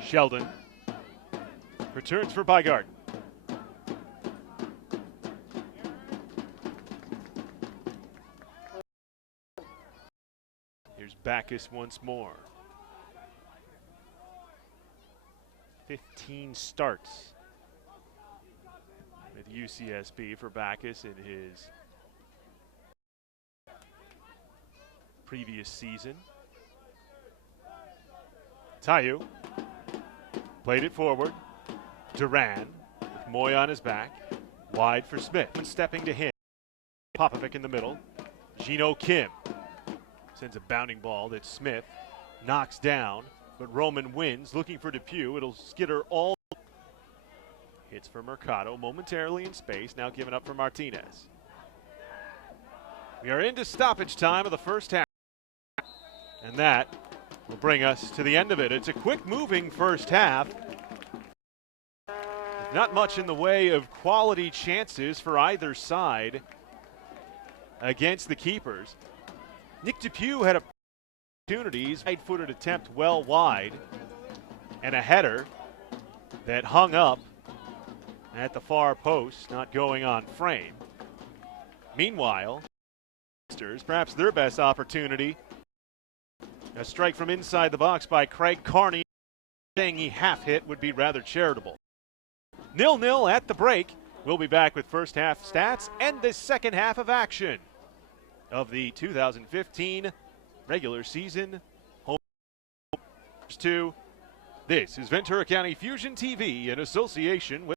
Sheldon returns for Bygart. Here's Bacchus once more. 15 starts with UCSB for Bacchus in his previous season. Tayu played it forward. Duran with Moy on his back. Wide for Smith. Stepping to him. Popovic in the middle. Gino Kim sends a bounding ball that Smith knocks down, but Roman wins. Looking for Depew. It'll skitter all. Hits for Mercado momentarily in space. Now given up for Martinez. We are into stoppage time of the first half. And that will bring us to the end of it. It's a quick moving first half. Not much in the way of quality chances for either side against the keepers. Nick Depew had opportunities, right-footed attempt well wide, and a header that hung up at the far post, not going on frame. Meanwhile, perhaps their best opportunity. A strike from inside the box by Craig Carney. Saying he half hit would be rather charitable. 0-0 at the break. We'll be back with first half stats and the second half of action of the 2015 regular season home 2. This is Ventura County Fusion TV in association with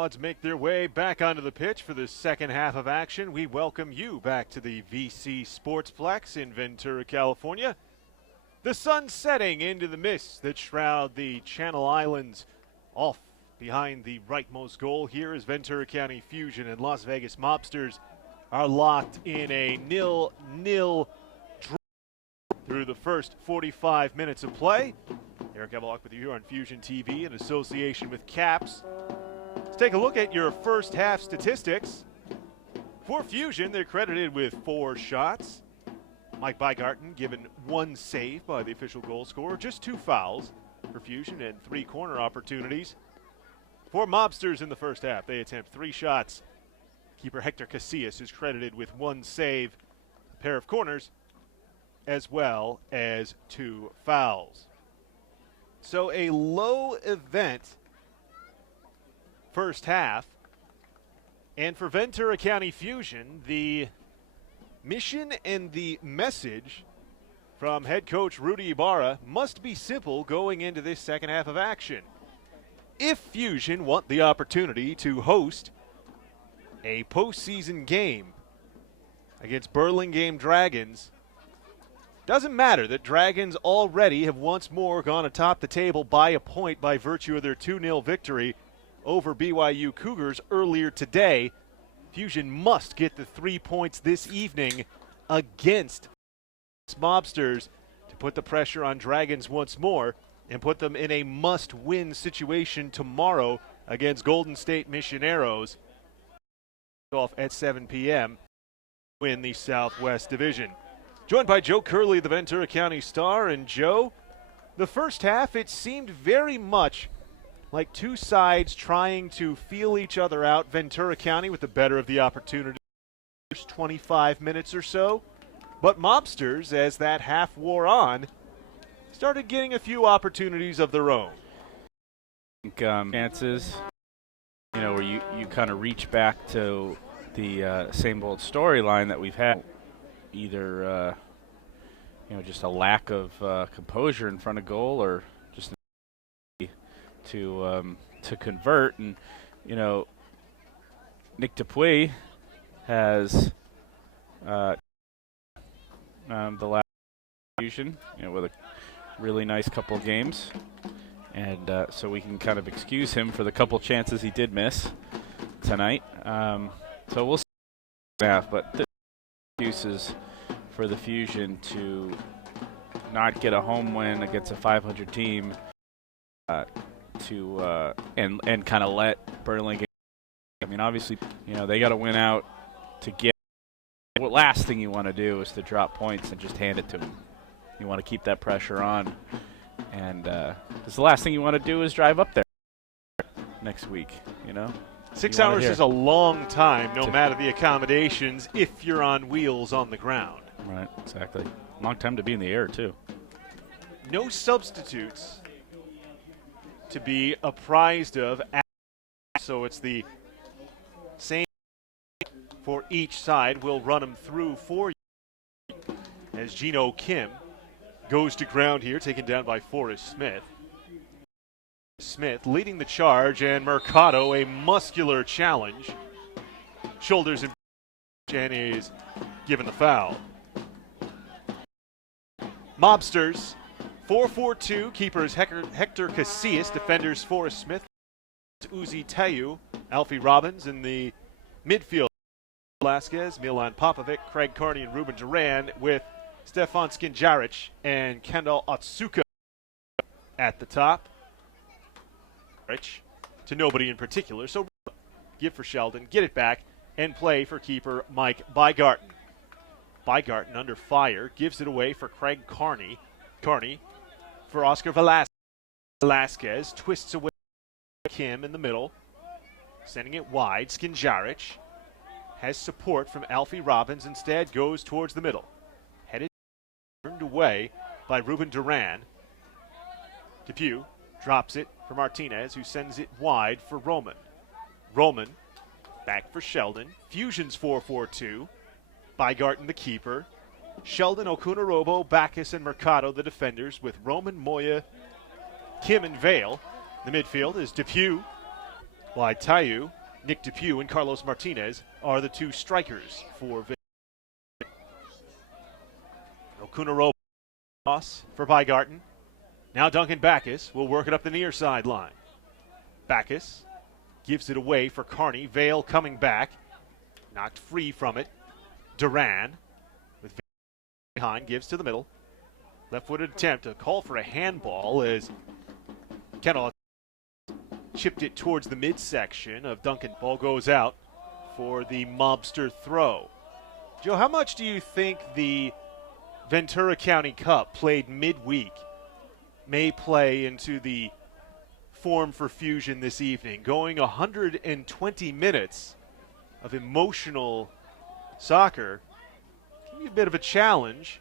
Odds make their way back onto the pitch for the second half of action. We welcome you back to the VC Sportsplex in Ventura, California. The sun setting into the mists that shroud the Channel Islands. Off behind the rightmost goal here is Ventura County Fusion and Las Vegas Mobsters are locked in a 0-0 draw through the first 45 minutes of play. Eric Evelhoch with you here on Fusion TV in association with Caps. Let's take a look at your first half statistics. For Fusion, they're credited with 4 shots. Mike Bygarten given 1 save by the official goal scorer, just 2 fouls for Fusion and 3 corner opportunities. For Mobsters in the first half, they attempt 3 shots. Keeper Hector Casillas is credited with 1 save, a pair of corners, as well as 2 fouls. So a low event first half. And for Ventura County Fusion, the mission and the message from head coach Rudy Ibarra must be simple going into this second half of action. If Fusion want the opportunity to host a postseason game against Burlingame Dragons, doesn't matter that Dragons already have once more gone atop the table by a point by virtue of their 2-0 victory over BYU Cougars earlier today. Fusion must get the 3 points this evening against Mobsters to put the pressure on Dragons once more and put them in a must-win situation tomorrow against Golden State Missioneros. Off at 7 p.m. win the Southwest Division. Joined by Joe Curley, the Ventura County Star. And Joe, the first half, it seemed very much like 2 sides trying to feel each other out. Ventura County with the better of the opportunity, 25 minutes or so. But Mobsters, as that half wore on, started getting a few opportunities of their own. Chances, where you kind of reach back to the same old storyline that we've had. Either, just a lack of composure in front of goal, or just to convert. And Nick Dupuy has the last Fusion, with a really nice couple of games, and so we can kind of excuse him for the couple chances he did miss tonight. So we'll see, but the excuses for the Fusion to not get a home win against a 500 team, and kind of let Burlingame. I mean, obviously, they got to win out to get. The last thing you want to do is to drop points and just hand it to them. You want to keep that pressure on, and because the last thing you want to do is drive up there next week. 6 hours is a long time, no matter the accommodations, if you're on wheels on the ground. Right, exactly. Long time to be in the air, too. No substitutes to be apprised of, so it's the same for each side. We'll run them through for you as Gino Kim goes to ground here, taken down by Forrest Smith. Smith leading the charge, and Mercado a muscular challenge. Shoulders and is given the foul. Mobsters 4-4-2, keepers Hector Casillas, defenders Forrest Smith, Uzi Tayu, Alfie Robbins in the midfield. Velasquez, Milan Popovic, Craig Carney, and Ruben Duran, with Stefan Skinjaric and Kendall Otsuka at the top. To nobody in particular, so give for Sheldon, get it back, and play for keeper Mike Bygarten. Bygarten under fire, gives it away for Craig Carney. Carney for Oscar Velasquez, twists away Kim in the middle, sending it wide. Skinjaric has support from Alfie Robbins, instead goes towards the middle. Headed, turned away by Ruben Duran. Depew drops it for Martinez, who sends it wide for Roman. Roman back for Sheldon. Fusion's 4-4-2. Bygarten the keeper. Sheldon, Okunarobo, Bacchus, and Mercado the defenders, with Roman, Moya, Kim, and Vale. The midfield is Depew, wide Tayu, Nick Depew and Carlos Martinez are the two strikers for Okunaro toss for Bygarten. Now Duncan Backus will work it up the near sideline. Backus gives it away for Carney. Vale coming back. Knocked free from it. Duran with behind gives to the middle. Left-footed attempt, a call for a handball as Kendall chipped it towards the midsection of Duncan. Ball goes out for the Mobster throw. Joe, how much do you think the Ventura County Cup played midweek may play into the form for Fusion this evening? Going 120 minutes of emotional soccer can be a bit of a challenge.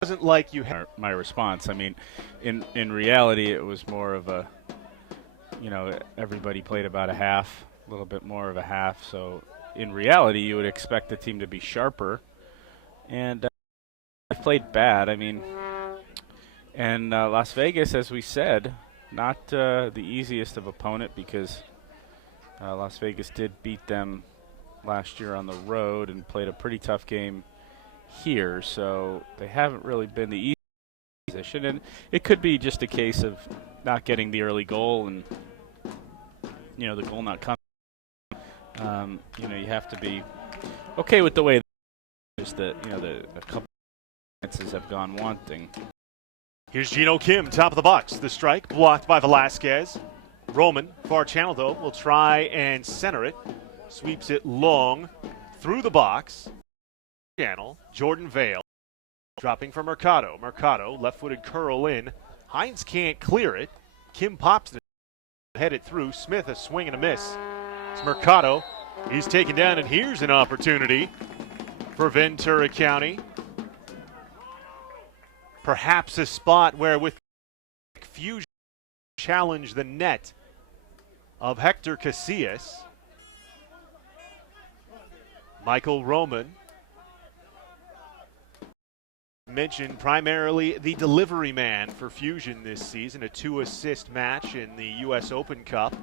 It wasn't like you had my response. I mean, in reality, it was more of a, everybody played about a half, a little bit more of a half. So in reality, you would expect the team to be sharper. And they played bad. I mean, and Las Vegas, as we said, not the easiest of opponent because Las Vegas did beat them last year on the road and played a pretty tough game here, so they haven't really been the easy position, and it could be just a case of not getting the early goal and the goal not coming. You have to be okay with the way just that a couple chances have gone wanting. Here's Gino Kim, top of the box. The strike blocked by Velasquez. Roman, far channel though, will try and center it. Sweeps it long through the box. Channel, Jordan Vale dropping for Mercado. Mercado, left-footed curl in. Hines can't clear it. Kim pops it, headed through. Smith a swing and a miss. It's Mercado. He's taken down, and here's an opportunity for Ventura County. Perhaps a spot where with Fusion challenge the net of Hector Casillas. Michael Roman mentioned primarily the delivery man for Fusion this season, a 2-assist match in the U.S. Open Cup.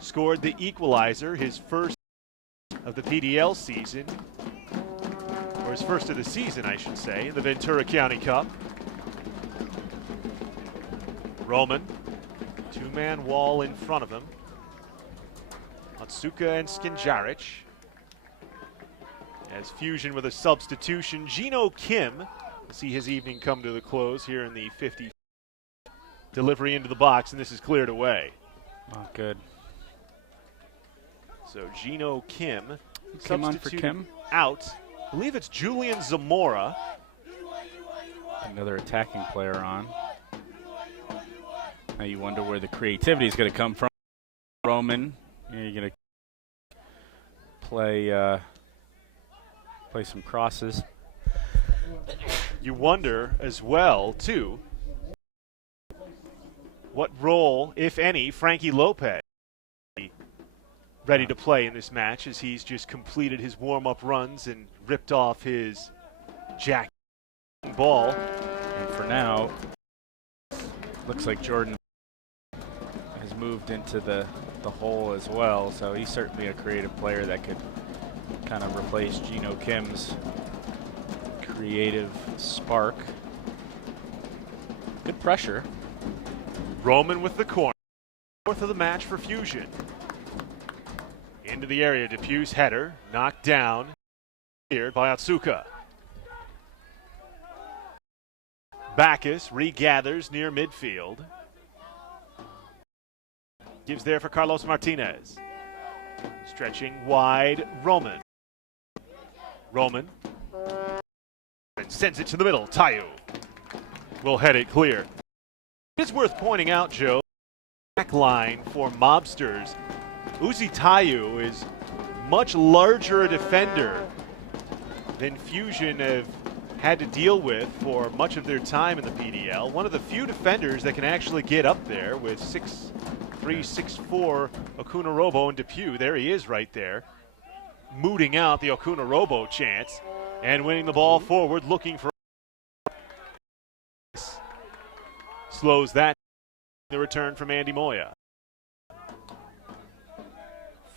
Scored the equalizer, his first of the PDL season, or his first of the season, I should say, in the Ventura County Cup. Roman, two-man wall in front of him. Otsuka and Skinjaric. As Fusion with a substitution, Gino Kim will see his evening come to the close here in the 50th. Delivery into the box, and this is cleared away. Oh, good. So Gino Kim Kim on for Kim. Out. I believe it's Julian Zamora. Another attacking player on. Now you wonder where the creativity is going to come from. Roman, you're going to play some crosses. You wonder as well, too, what role, if any, Frankie Lopez ready to play in this match as he's just completed his warm-up runs and ripped off his jack ball. And for now, looks like Jordan has moved into the hole as well, so he's certainly a creative player that could kind of replace Gino Kim's creative spark. Good pressure. Roman with the corner. Fourth of the match for Fusion. Into the area, Depew's header, knocked down, cleared by Otsuka. Backus regathers near midfield. Gives there for Carlos Martinez. Stretching wide, Roman. Roman. And sends it to the middle, Tayu. Will head it clear. It's worth pointing out, Joe, back line for Mobsters. Uzi Tayu is much larger a defender than Fusion have had to deal with for much of their time in the PDL. One of the few defenders that can actually get up there with 6'3", 6'4", Okunorobo and Depew. There he is right there, mooting out the Okunorobo chance and winning the ball forward, looking for slows that. The return from Andy Moya.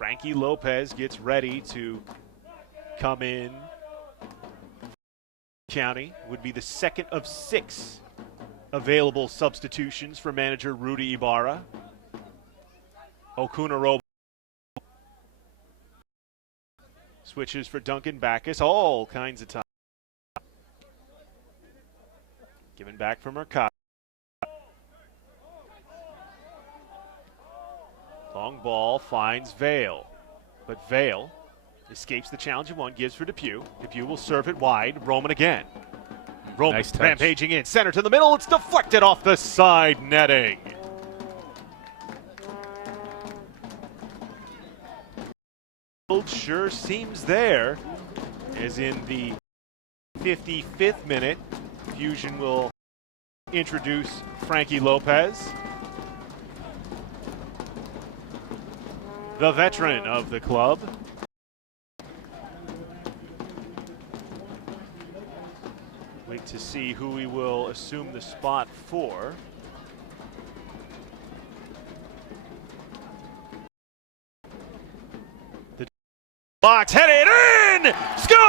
Frankie Lopez gets ready to come in. County would be the second of 6 available substitutions for manager Rudy Ibarra. Okunarobo switches for Duncan Backus. All kinds of time. Given back from Mercado. Long ball finds Vale, but Vale escapes the challenge of one, gives for Depew. Depew will serve it wide. Roman again. Roman Nice touch. rampaging in, center to the middle. It's deflected off the side netting. Sure seems there, as in the 55th minute, Fusion will introduce Frankie Lopez, the veteran of the club. Wait to see who he will assume the spot for. The box headed in! Scores!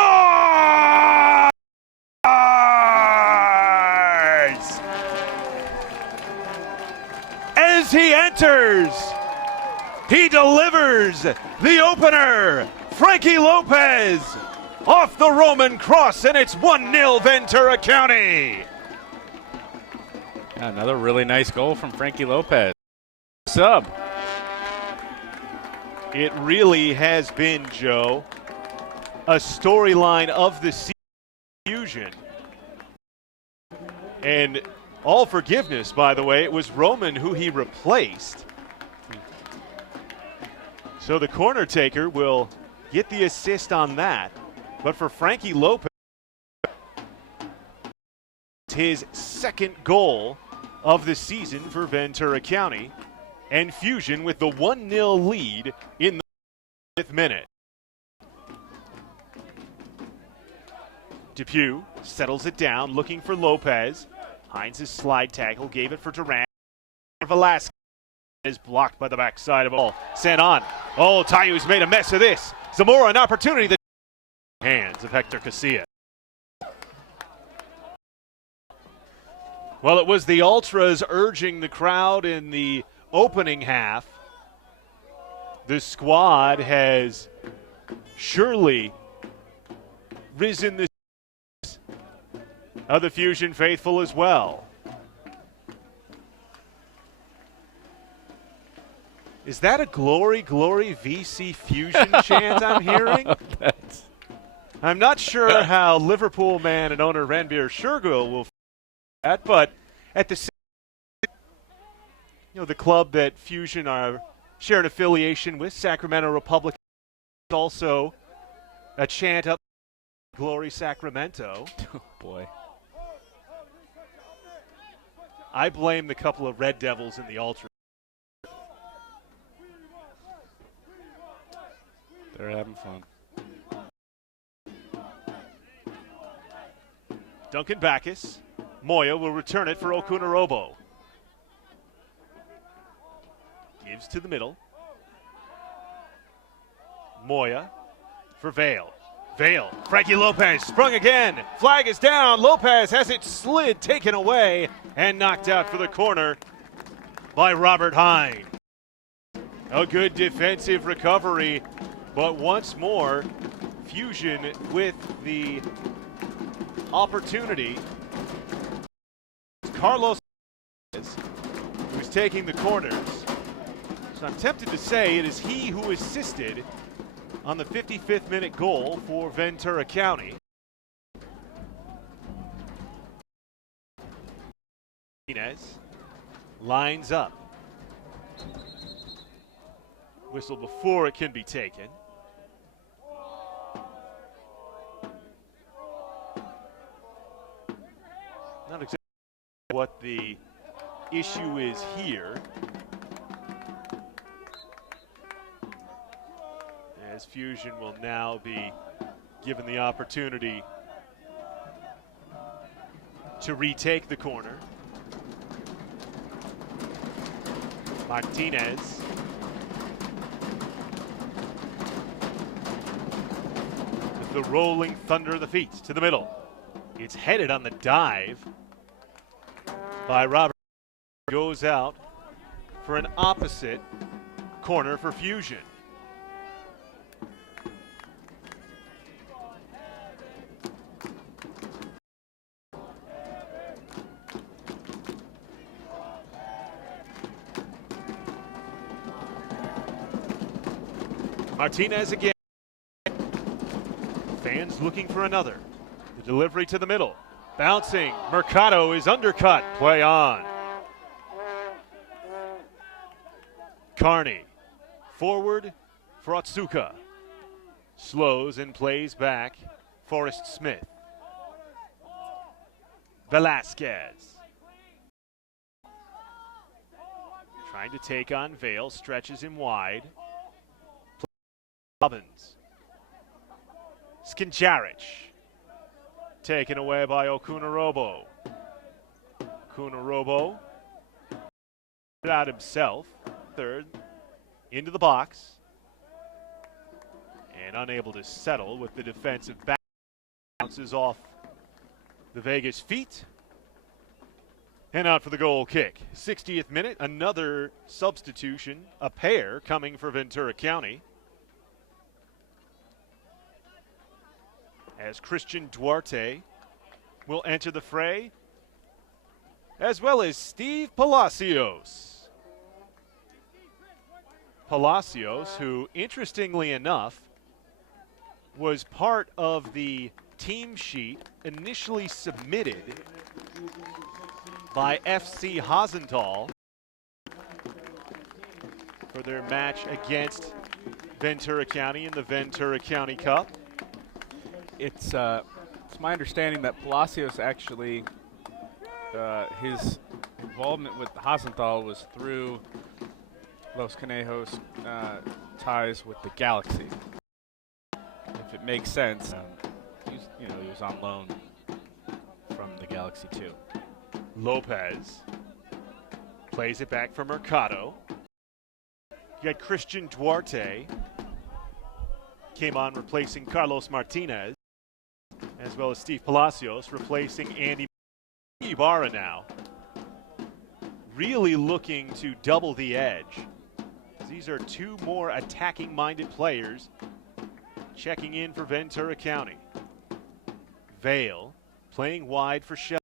As he enters, he delivers the opener. Frankie Lopez off the Roman cross, and it's 1-0 Ventura County. Yeah, another really nice goal from Frankie Lopez. Sub. It really has been, Joe, a storyline of the Fusion. And all forgiveness, by the way, it was Roman who he replaced. So the corner taker will get the assist on that. But for Frankie Lopez, his second goal of the season for Ventura County, and Fusion with the 1-0 lead in the 5th minute. Depew settles it down, looking for Lopez. Hines' slide tackle gave it for Durant. Velasquez is blocked by the backside of all. Sent on. Oh, Tayu's made a mess of this. Zamora, an opportunity. The hands of Hector Casilla. Well, it was the Ultras urging the crowd in the opening half. The squad has surely risen the of the Fusion faithful as well. Is that a glory, glory VC Fusion chant I'm hearing? I'm not sure how Liverpool man and owner Ranbir Shergill will that, but at the same the club that Fusion are share an affiliation with, Sacramento Republic, also a chant up Glory Sacramento. Oh boy. I blame the couple of Red Devils in the Ultra. They're having fun. Duncan Backus. Moya will return it for Okunarobo. Gives to the middle. Moya for Vale. Vale. Frankie Lopez sprung again. Flag is down. Lopez has it slid, taken away, and knocked out for the corner by Robert Hine. A good defensive recovery, but once more, Fusion with the opportunity. Carlos who's taking the corners. So I'm tempted to say it is he who assisted on the 55th minute goal for Ventura County. Martinez lines up. Whistle before it can be taken. Not exactly what the issue is here. As Fusion will now be given the opportunity to retake the corner. Martinez the rolling thunder of the feet to the middle. It's headed on the dive by Robert. Goes out for an opposite corner for Fusion. Martinez again. Fans looking for another. The delivery to the middle. Bouncing. Mercado is undercut. Play on. Carney. Forward for Otsuka. Slows and plays back. Forrest Smith. Velasquez. Trying to take on Vale. Stretches him wide. Robbins. Skinjarich. Taken away by Okunorobo. Okunorobo. Out himself. Third. Into the box. And unable to settle with the defensive back. Bounces off the Vegas feet. And out for the goal kick. 60th minute. Another substitution. A pair coming for Ventura County. As Christian Duarte will enter the fray, as well as Steve Palacios. Palacios, who, interestingly enough, was part of the team sheet initially submitted by FC Hasenthal for their match against Ventura County in the Ventura County Cup. It's my understanding that Palacios actually, his involvement with Hasenthal was through Los Conejos' ties with the Galaxy. If it makes sense, he was on loan from the Galaxy too. Lopez plays it back for Mercado. You got Christian Duarte came on replacing Carlos Martinez, as well as Steve Palacios replacing Andy Ibarra now. Really looking to double the edge. These are two more attacking-minded players checking in for Ventura County. Vale playing wide for Sheldon.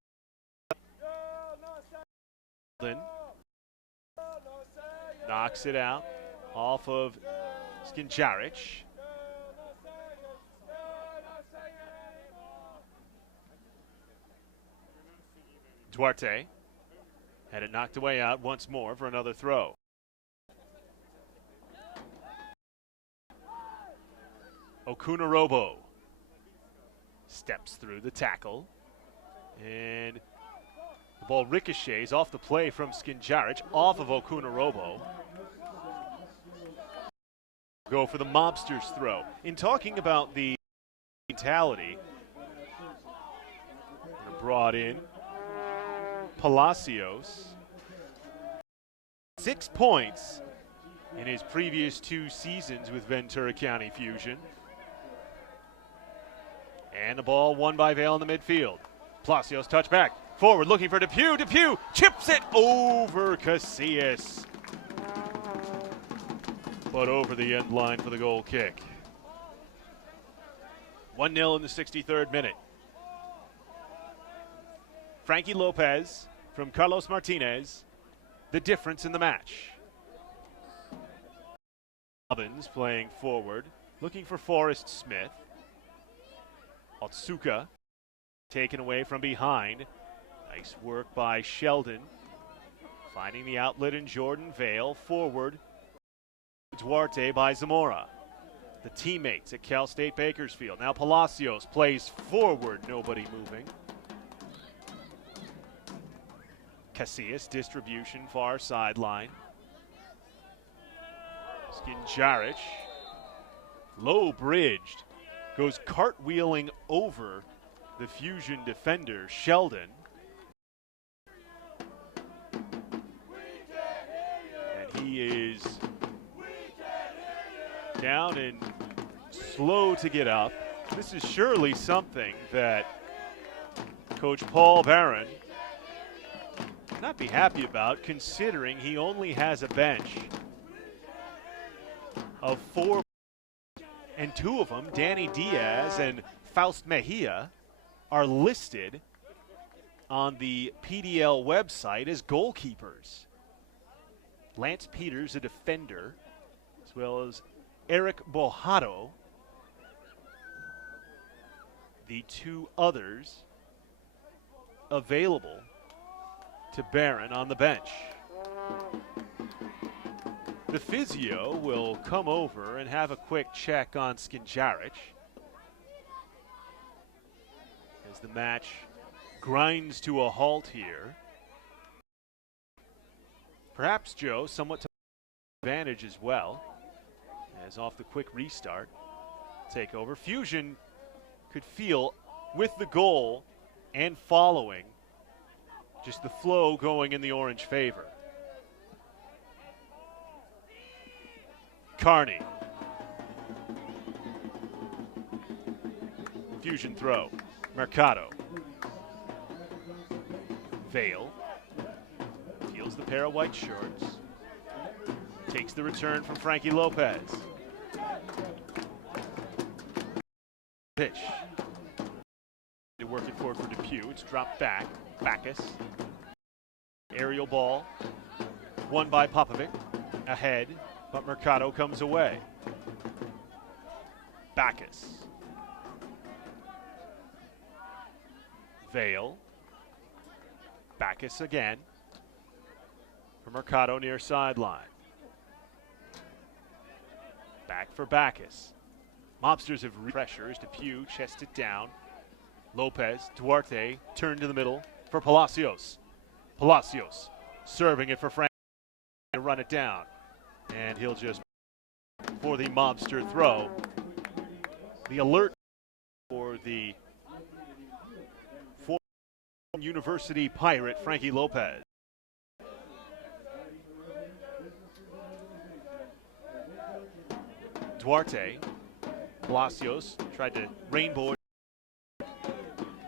Knocks it out off of Skinjarich. Duarte had it knocked away out once more for another throw. Okunorobo steps through the tackle, and the ball ricochets off the play from Skinjarich, off of Okunorobo. Go for the Mobsters throw. In talking about the mentality, brought in Palacios. 6 points in his previous 2 seasons with Ventura County Fusion. And the ball won by Vale in the midfield. Palacios touchback. Forward looking for Depew. Depew chips it over Casillas. But over the end line for the goal kick. 1-0 in the 63rd minute. Frankie Lopez from Carlos Martinez, the difference in the match. Robbins playing forward, looking for Forrest Smith. Otsuka taken away from behind. Nice work by Sheldon. Finding the outlet in Jordan Vale. Forward, Duarte by Zamora. The teammates at Cal State Bakersfield. Now Palacios plays forward, nobody moving. Casillas, distribution, far sideline. Skinjarich, low bridged, goes cartwheeling over the Fusion defender, Sheldon. And he is down and slow to get up. This is surely something that Coach Paul Barron would not be happy about, considering he only has a bench of 4, and 2 of them, Danny Diaz and Faust Mejia, are listed on the PDL website as goalkeepers. Lance Peters, a defender, as well as Eric Bojado, the 2 others available to Barron on the bench. The physio will come over and have a quick check on Skinjaric as the match grinds to a halt here. Perhaps, Joe, somewhat to advantage as well, as off the quick restart, takeover. Fusion could feel, with the goal and following, just the flow going in the orange favor. Carney. Fusion throw. Mercado. Vale. Feels the pair of white shorts. Takes the return from Frankie Lopez. Pitch. They work it forward for Depew. It's dropped back. Backus. Aerial ball. Won by Popovic. Ahead, but Mercado comes away. Backus. Vale. Backus again. For Mercado near sideline. Back for Backus. Mobsters have pressures. Depew chests it down. Lopez, Duarte, turned to the middle for Palacios. Palacios serving it for Frank to run it down. And he'll just, for the Mobster throw, the alert for the former University Pirate, Frankie Lopez. Duarte, Palacios tried to rainbow it,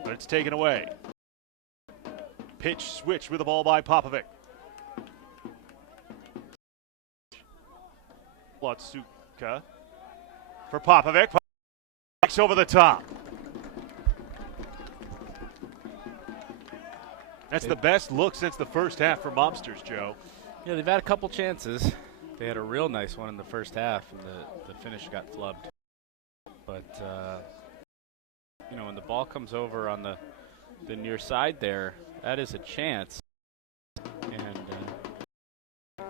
but it's taken away. Pitch switch with the ball by Popovic. Watsuka for Popovic. Popovic's over the top. That's the best look since the first half for Mobsters, Joe. Yeah, they've had a couple chances. They had a real nice one in the first half, and the finish got flubbed. But, when the ball comes over on the near side there, that is a chance. And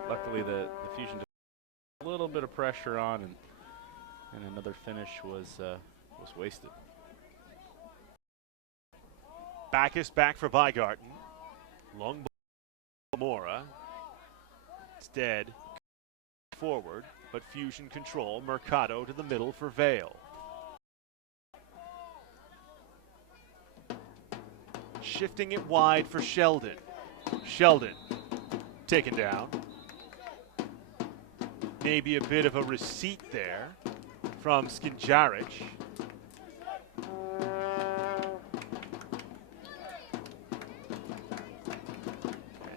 luckily the Fusion a little bit of pressure on, and another finish was wasted. Backus back for Bygarten. Long ball Mora. It's dead. Forward, but Fusion control. Mercado to the middle for Vale. Shifting it wide for Sheldon. Sheldon taken down. Maybe a bit of a receipt there from Skinjaric.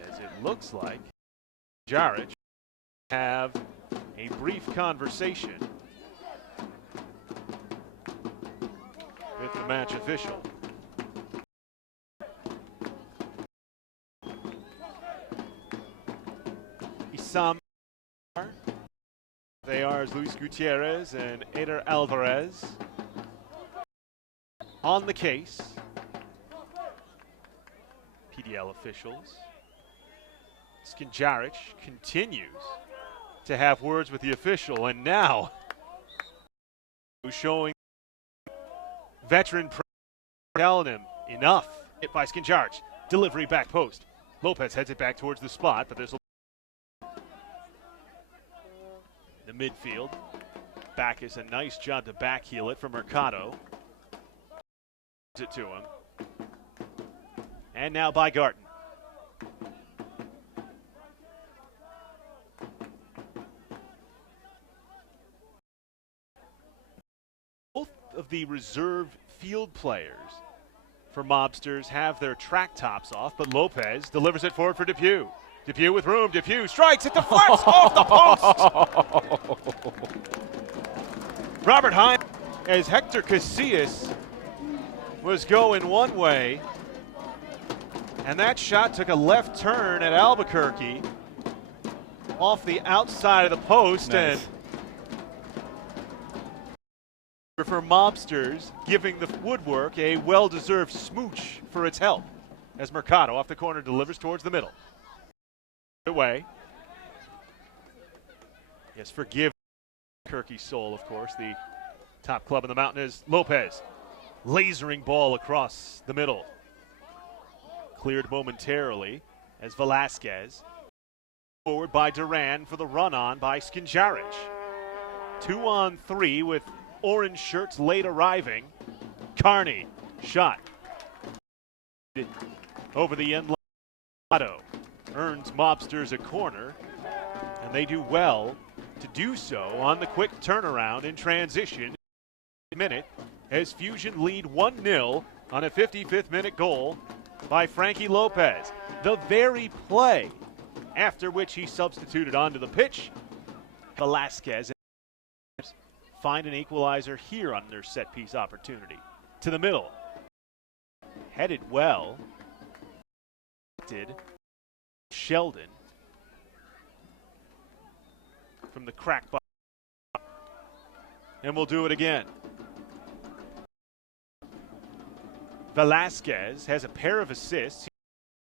As it looks like Skinjaric have a brief conversation with the match official. Isam, they are Luis Gutierrez and Eder Alvarez on the case. PDL officials. Skinjaric continues to have words with the official, and now showing veteran telling him enough. Hit by Skinjaric. Delivery back post. Lopez heads it back towards the spot, but there's the midfield. Back is a nice job to backheel it for Mercado. It to him. And now by Garten. of the reserve field players for Mobsters have their track tops off, but Lopez delivers it forward for Depew. Depew with room. Depew strikes. It deflects off the post. Robert Hine, as Hector Casillas was going one way, and that shot took a left turn at Albuquerque off the outside of the post. Nice. And for Mobsters, giving the woodwork a well-deserved smooch for its help, as Mercado off the corner delivers towards the middle. Away. Yes, forgive Albuquerque's soul, of course. The top club in the mountain is Lopez. Lasering ball across the middle. Cleared momentarily as Velasquez. Forward by Duran for the run-on by Skinjarich. 2-on-3 with orange shirts late arriving. Carney, shot. Over the end. Otto earns Mobsters a corner, and they do well to do so on the quick turnaround in transition. Minute as Fusion lead 1-0 on a 55th minute goal by Frankie Lopez. The very play after which he substituted onto the pitch. Velasquez find an equalizer here on their set piece opportunity. To the middle. Headed well. Did Sheldon from the crack box. And we'll do it again. Velasquez has a pair of assists.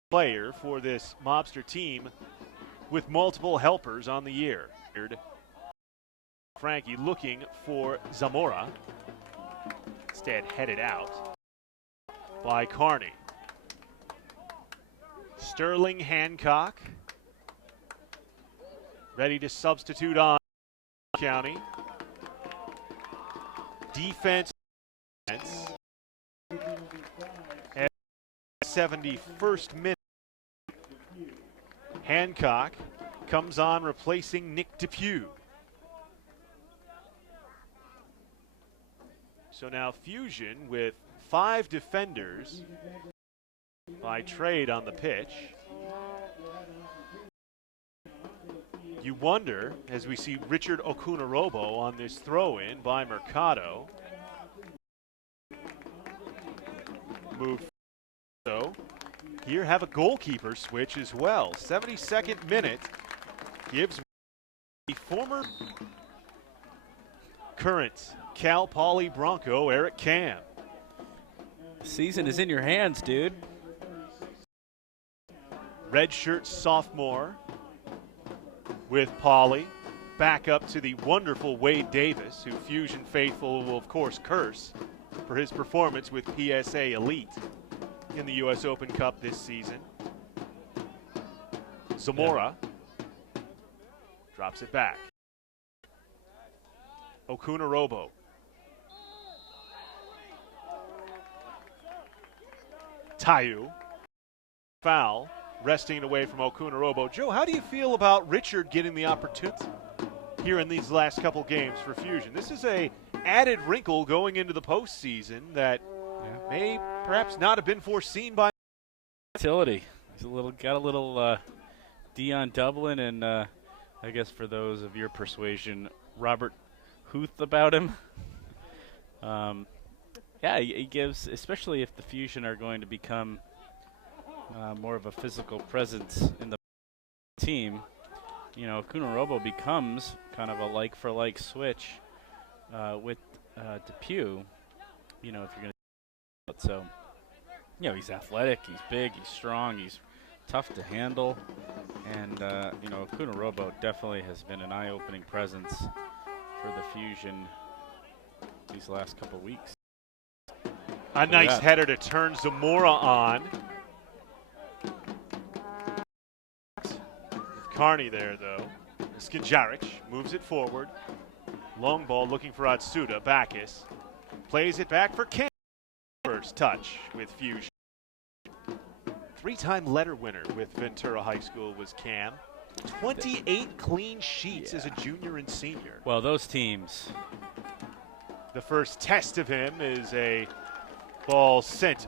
Player for this Mobster team with multiple helpers on the year. Frankie looking for Zamora. Instead headed out by Carney. Sterling Hancock ready to substitute on County. Defense at 71st minute. Hancock comes on replacing Nick Depew. So now Fusion with 5 defenders by trade on the pitch. You wonder, as we see Richard Okunarobo on this throw-in by Mercado. Move. So here have a goalkeeper switch as well. 72nd minute gives the former current Cal Poly Bronco Eric Cam. Season is in your hands, dude. Redshirt sophomore with Poly. Back up to the wonderful Wade Davis, who Fusion faithful will of course curse for his performance with PSA Elite in the U.S. Open Cup this season. Zamora drops it back. Okunarobo. Tayu. Foul. Resting it away from Okunarobo. Joe, how do you feel about Richard getting the opportunity here in these last couple games for Fusion? This is a added wrinkle going into the postseason that may perhaps not have been foreseen by Utility. He's got a little Dion Dublin and I guess for those of your persuasion, Robert Huth about him. Yeah, he gives, especially if the Fusion are going to become more of a physical presence in the team. You know, Okunarobo becomes kind of a like-for-like switch with Depew. You know, if you're going to, so you know, he's athletic, he's big, he's strong, he's tough to handle, and you know, Okunarobo definitely has been an eye-opening presence for the Fusion these last couple weeks. A nice header to turn Zamora on. With Carney there, though. Skinjarich moves it forward. Long ball looking for Atsuda. Backus plays it back for Cam. First touch with Fusion. 3-time letter winner with Ventura High School was Cam. 28 clean sheets as a junior and senior. Well, those teams. The first test of him is a ball sent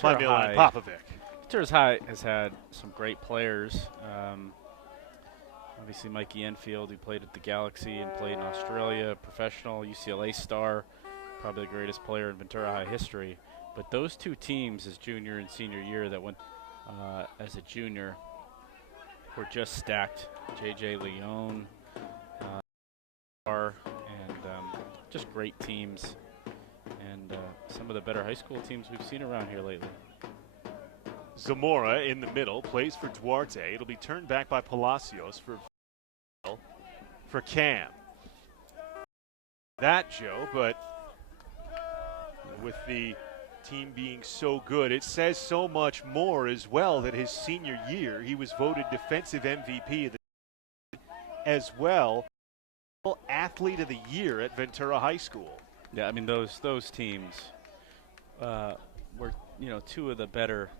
by Milan Popovic. Ventura's High has had some great players. Obviously, Mikey Enfield, who played at the Galaxy and played in Australia, professional UCLA star, probably the greatest player in Ventura High history. But those two teams, his junior and senior year, that went as a junior, were just stacked. J.J. Leone, and just great teams, and some of the better high school teams we've seen around here lately. Zamora in the middle, plays for Duarte. It'll be turned back by Palacios for Cam. That, Joe, but with the team being so good, it says so much more as well that his senior year, he was voted defensive MVP of the as well, athlete of the year at Ventura High School. Yeah, I mean those teams were two of the better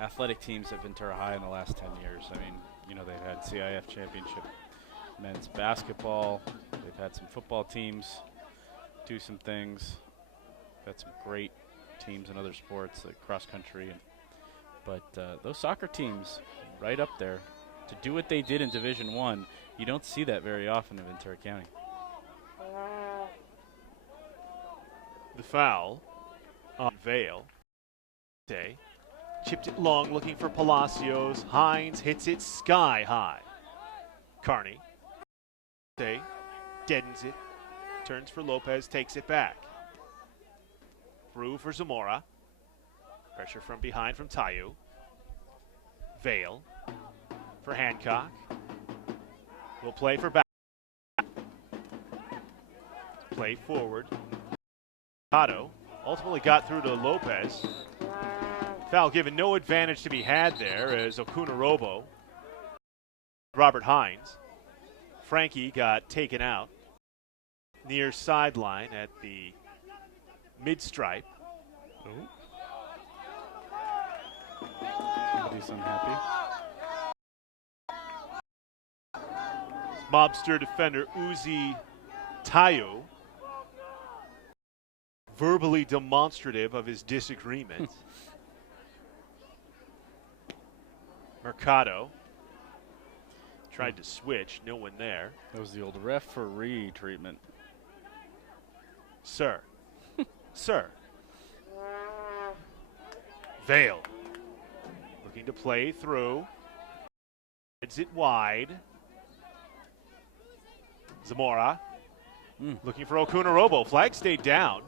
athletic teams at Ventura High in the last 10 years. I mean, they've had CIF championship men's basketball. They've had some football teams do some things. Got some great teams in other sports like cross country, but those soccer teams right up there to do what they did in Division I. You don't see that very often in Ventura County. The foul on Vale. Chipped it long, looking for Palacios. Hines hits it sky high. Carney deadens it. Turns for Lopez, takes it back. Through for Zamora. Pressure from behind from Tayu. Vale for Hancock. Will play for back. Play forward. Otto ultimately got through to Lopez. Foul given, no advantage to be had there as Okunorobo. Robert Hines. Frankie got taken out near sideline at the mid-stripe. Somebody's unhappy. Mobster defender Uzi Tayo, verbally demonstrative of his disagreement. Mercado tried to switch, no one there. That was the old referee treatment. Sir. Sir. Vale looking to play through. Heads it wide. Zamora looking for Okunorobo. Flag stayed down.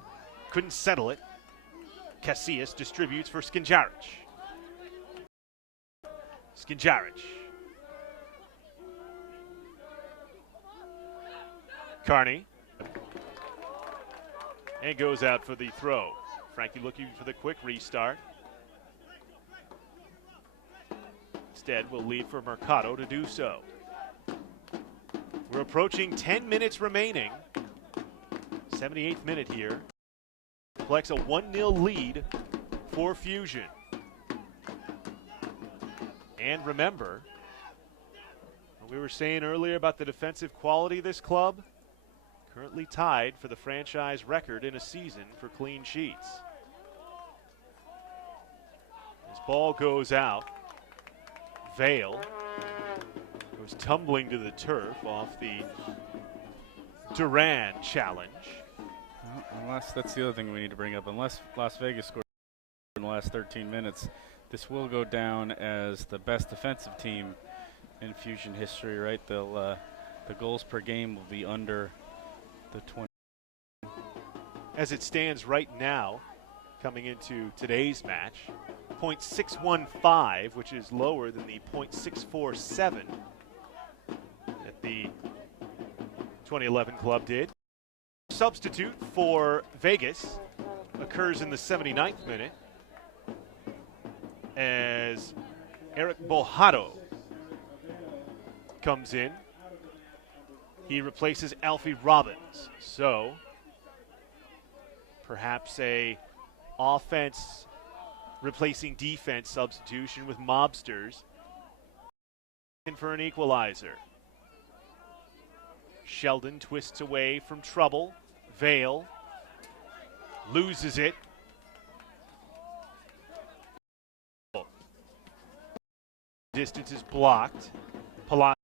Couldn't settle it. Casillas distributes for Skinjaric. Skinjaric. Carney. And goes out for the throw. Frankie looking for the quick restart. Instead, will lead for Mercado to do so. We're approaching 10 minutes remaining. 78th minute here. Flex a 1-0 lead for Fusion. And remember, what we were saying earlier about the defensive quality of this club, currently tied for the franchise record in a season for clean sheets. This ball goes out. Vale goes tumbling to the turf off the Duran challenge. Well, unless that's the other thing we need to bring up. Unless Las Vegas scored in the last 13 minutes, this will go down as the best defensive team in Fusion history, right? They'll the goals per game will be under the 20. As it stands right now, coming into today's match, .615, which is lower than the .647 that the 2011 club did. Substitute for Vegas occurs in the 79th minute as Eric Bojado comes in. He replaces Alfie Robbins. So perhaps a offense replacing defense substitution with Mobsters in for an equalizer. Sheldon twists away from trouble. Vale loses it. Distance is blocked. Palacios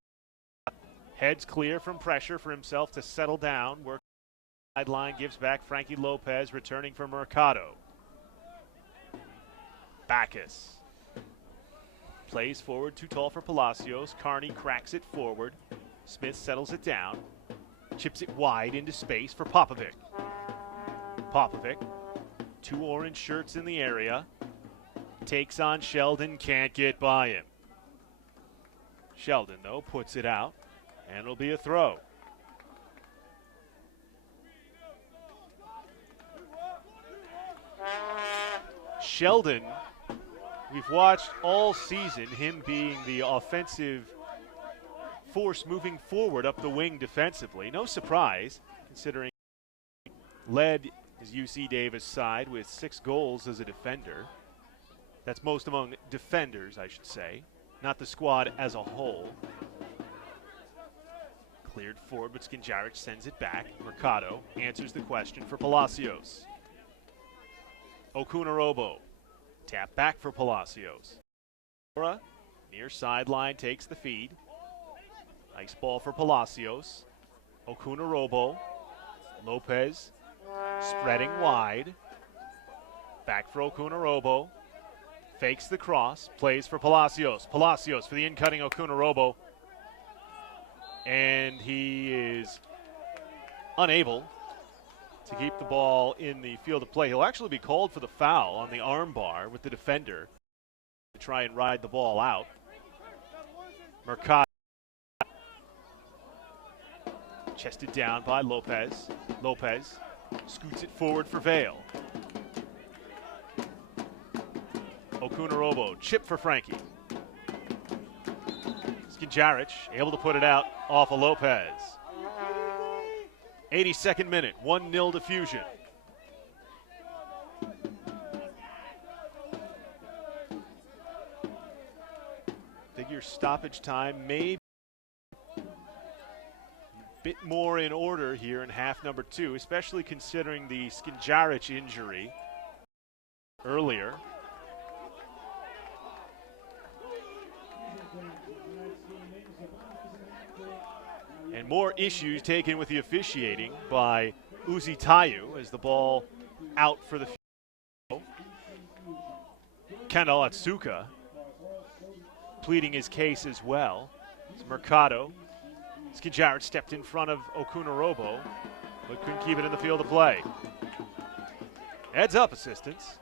heads clear from pressure for himself to settle down. Work sideline, gives back Frankie Lopez, returning for Mercado. Backus plays forward, too tall for Palacios. Carney cracks it forward. Smith settles it down. Chips it wide into space for Popovic. Popovic, 2 orange shirts in the area. Takes on Sheldon, can't get by him. Sheldon, though, puts it out, and it'll be a throw. Sheldon, we've watched all season him being the offensive force moving forward up the wing defensively. No surprise, considering he led his UC Davis side with 6 goals as a defender. That's most among defenders, I should say, not the squad as a whole. Cleared forward, but Skinjaric sends it back. Mercado answers the question for Palacios. Okunarobo, tap back for Palacios. Near sideline takes the feed. Nice ball for Palacios. Okunarobo, Lopez spreading wide. Back for Okunarobo. Fakes the cross, plays for Palacios. Palacios for the in-cutting Okunarobo. And he is unable to keep the ball in the field of play. He'll actually be called for the foul on the arm bar with the defender to try and ride the ball out. Mercado chested down by Lopez. Lopez scoots it forward for Vale. Okunarobo, chip for Frankie. Skinjaric able to put it out off of Lopez. 82nd minute, 1-0 to Fusion. Figure stoppage time may be a bit more in order here in half number 2, especially considering the Skinjaric injury earlier. And more issues taken with the officiating by Uzi Tayu as the ball out for the field. Kendall Atsuka pleading his case as well. It's Mercado. Skinjaric stepped in front of Okunarobo, but couldn't keep it in the field of play. Heads up, assistants.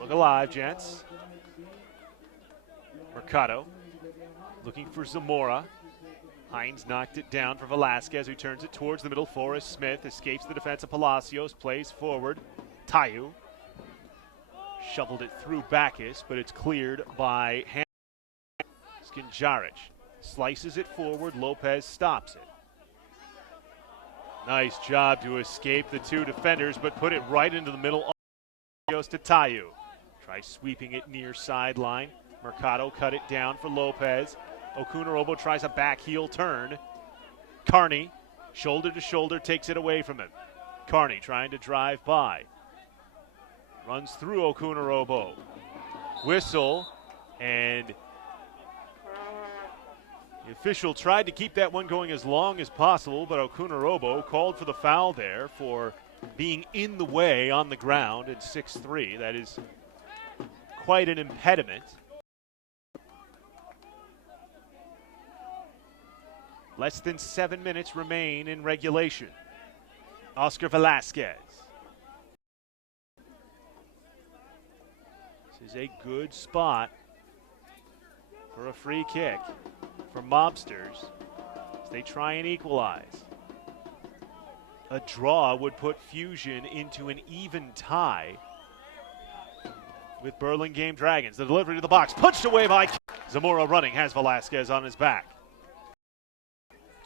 Look alive, gents. Mercado looking for Zamora. Hines knocked it down for Velasquez, who turns it towards the middle. Forrest Smith escapes the defense of Palacios, plays forward. Tayu shoveled it through Backus, but it's cleared by Skinjaric. Slices it forward. Lopez stops it. Nice job to escape the 2 defenders, but put it right into the middle. Goes to Tayu. Tries sweeping it near sideline. Mercado cut it down for Lopez. Okunarobo tries a back heel turn. Carney, shoulder to shoulder, takes it away from him. Carney trying to drive by. Runs through Okunarobo. Whistle, and the official tried to keep that one going as long as possible, but Okunarobo called for the foul there for being in the way on the ground at 6'3". That is quite an impediment. Less than 7 minutes remain in regulation. Oscar Velasquez. This is a good spot for a free kick for Mobsters as they try and equalize. A draw would put Fusion into an even tie with Burlingame Dragons. The delivery to the box, punched away by Zamora running, has Velasquez on his back.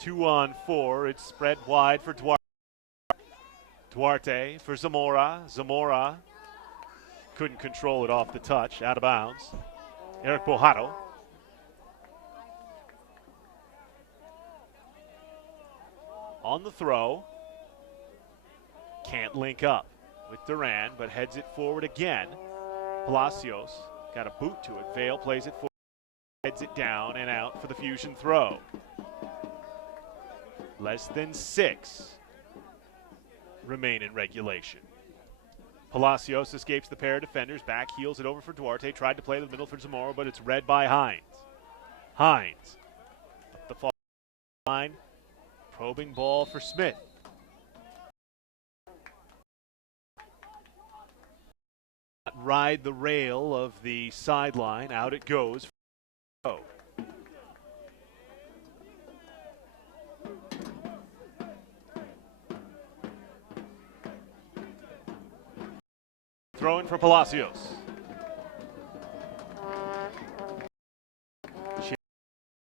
2-on-4, it's spread wide for Duarte. Duarte for Zamora. Zamora couldn't control it off the touch, out of bounds. Eric Bojado. On the throw. Can't link up with Duran, but heads it forward again. Palacios got a boot to it. Vale plays it forward. Heads it down and out for the fusion throw. Less than 6 remain in regulation. Palacios escapes the pair of defenders. Back heels it over for Duarte. Tried to play the middle for Zamora, but it's read by Hines. Hines up the far line. Probing ball for Smith. Ride the rail of the sideline. Out it goes. Throwing for Palacios.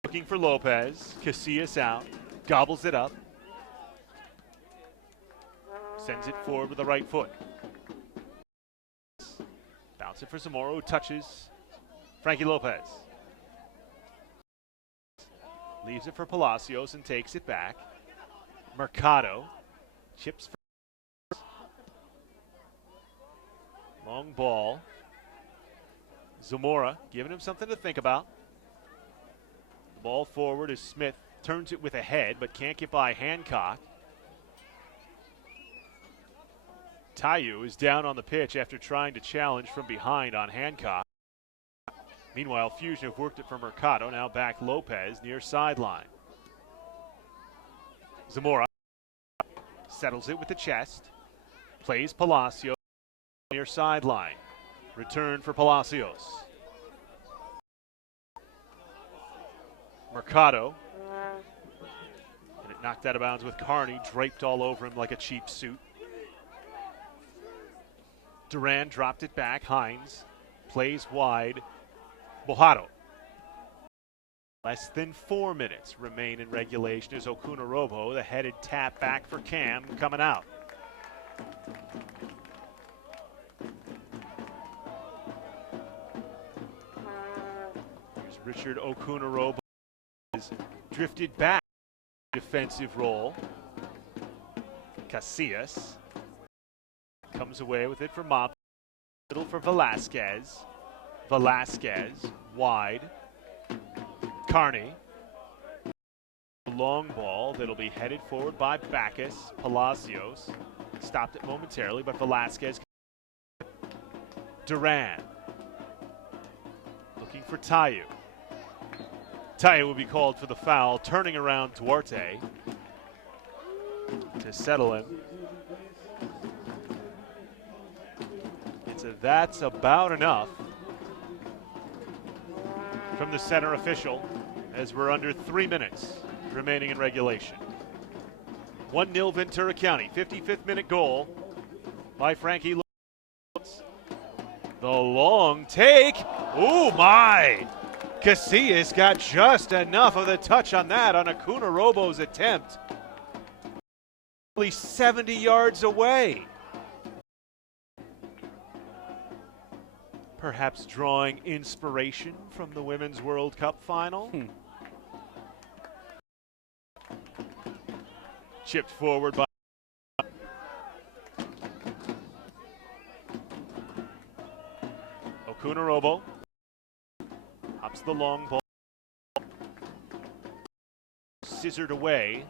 Looking for Lopez. Casillas out. Gobbles it up. Sends it forward with the right foot. Bounce it for Zamora, who touches Frankie Lopez. Leaves it for Palacios and takes it back. Mercado chips for long ball. Zamora giving him something to think about. The ball forward as Smith turns it with a head but can't get by Hancock. Tayu is down on the pitch after trying to challenge from behind on Hancock. Meanwhile, Fusion have worked it for Mercado. Now back Lopez near sideline. Zamora settles it with the chest. Plays Palacios near sideline. Return for Palacios. Mercado. And it knocked out of bounds with Carney draped all over him like a cheap suit. Duran dropped it back. Hines plays wide. Bojado. Less than 4 minutes remain in regulation as Okunorobo, the headed tap back for Cam, coming out. Here's Richard Okunorobo, is drifted back defensive role. Casillas comes away with it for Mobster. Middle for Velasquez. Velasquez wide. Carney. Long ball that'll be headed forward by Backus. Palacios stopped it momentarily, but Velasquez. Duran looking for Tayu. Tayu will be called for the foul, turning around Duarte to settle him. That's about enough from the center official as we're under 3 minutes remaining in regulation. 1-0 Ventura County, 55th minute goal by Frankie Lopez. The long take. Oh my! Casillas got just enough of the touch on that on Okunorobo's attempt. Only 70 yards away. Perhaps drawing inspiration from the Women's World Cup final. Chipped forward by Okunorobo. Hops the long ball. Scissored away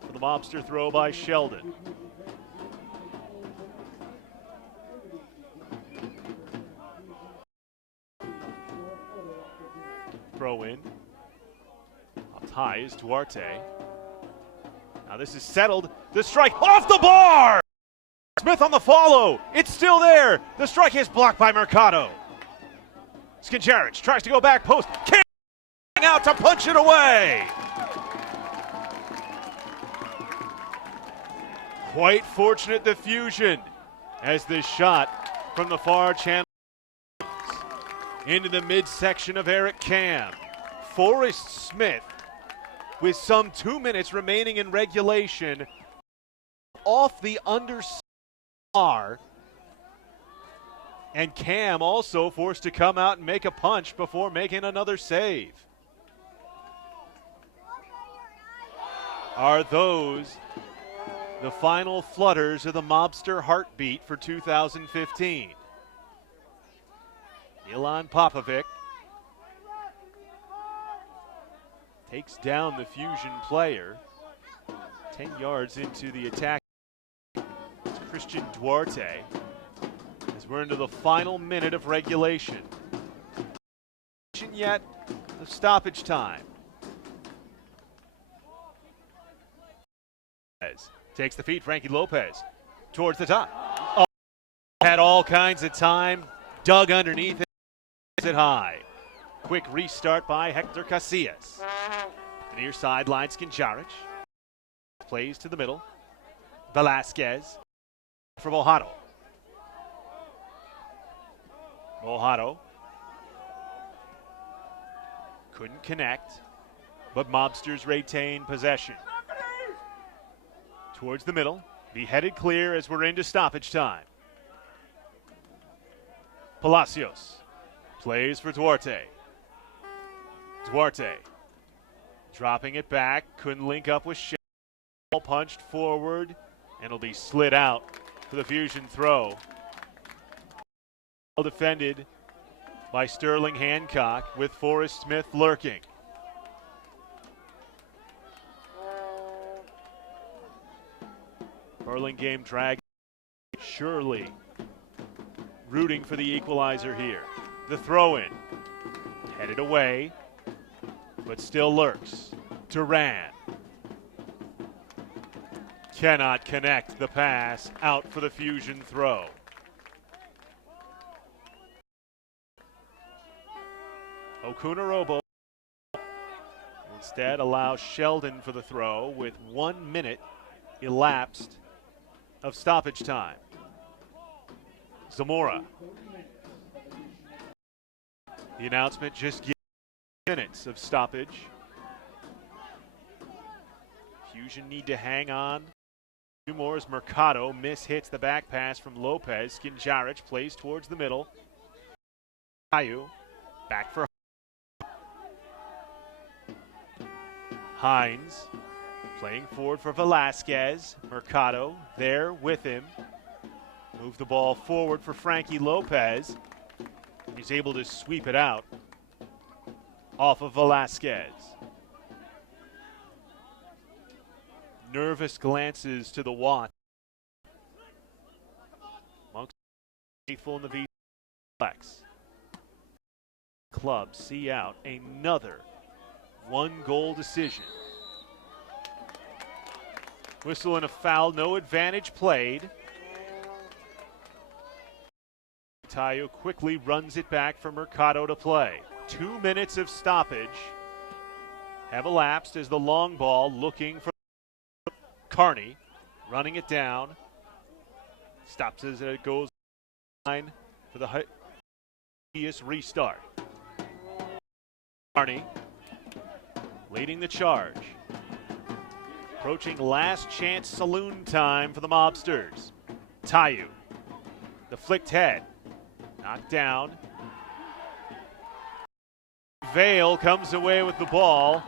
for the Mobster throw by Sheldon. Throw in. Up high is Duarte. Now this is settled. The strike off the bar! Smith on the follow. It's still there. The strike is blocked by Mercado. Skinjarich tries to go back post. Can't out to punch it away. Quite fortunate the Fusion as this shot from the far channel into the midsection of Eric Cam. Forrest Smith, with some 2 minutes remaining in regulation, off the underside bar. And Cam also forced to come out and make a punch before making another save. Are those the final flutters of the Mobster heartbeat for 2015? Milan Popovic takes down the Fusion player. 10 yards into the attack. It's Christian Duarte as we're into the final minute of regulation. Yet of stoppage time. Takes the feed, Frankie Lopez towards the top. Oh, had all kinds of time, dug underneath it high. Quick restart by Hector Casillas. The near sideline, Skinjaric. Plays to the middle. Velasquez for Mojado. Mojado couldn't connect, but Mobsters retain possession. Towards the middle, be headed clear as we're into stoppage time. Palacios plays for Duarte. Duarte dropping it back, couldn't link up with Shea. Ball punched forward, and it'll be slid out for the Fusion throw. Well defended by Sterling Hancock with Forrest Smith lurking. Burlingame Dragons surely rooting for the equalizer here. The throw-in headed away, but still lurks. Duran cannot connect the pass, out for the Fusion throw. Okunorobo instead allows Sheldon for the throw with 1 minute elapsed of stoppage time. Zamora. The announcement just gives minutes of stoppage. Fusion need to hang on. 2 more as Mercado hits the back pass from Lopez. Skinjaric plays towards the middle. Caillou back for Hines, playing forward for Velasquez. Mercado there with him. Move the ball forward for Frankie Lopez. He's able to sweep it out off of Velasquez. Nervous glances to the watch. Monks faithful in the V flex. Club see out another 1-goal decision. Whistle and a foul, no advantage played. Tayo quickly runs it back for Mercado to play. 2 minutes of stoppage have elapsed as the long ball looking for Carney, running it down. Stops as it goes line for the hideous restart. Carney leading the charge. Approaching last chance saloon time for the Mobsters. Tayu, the flicked head, knocked down. Vale comes away with the ball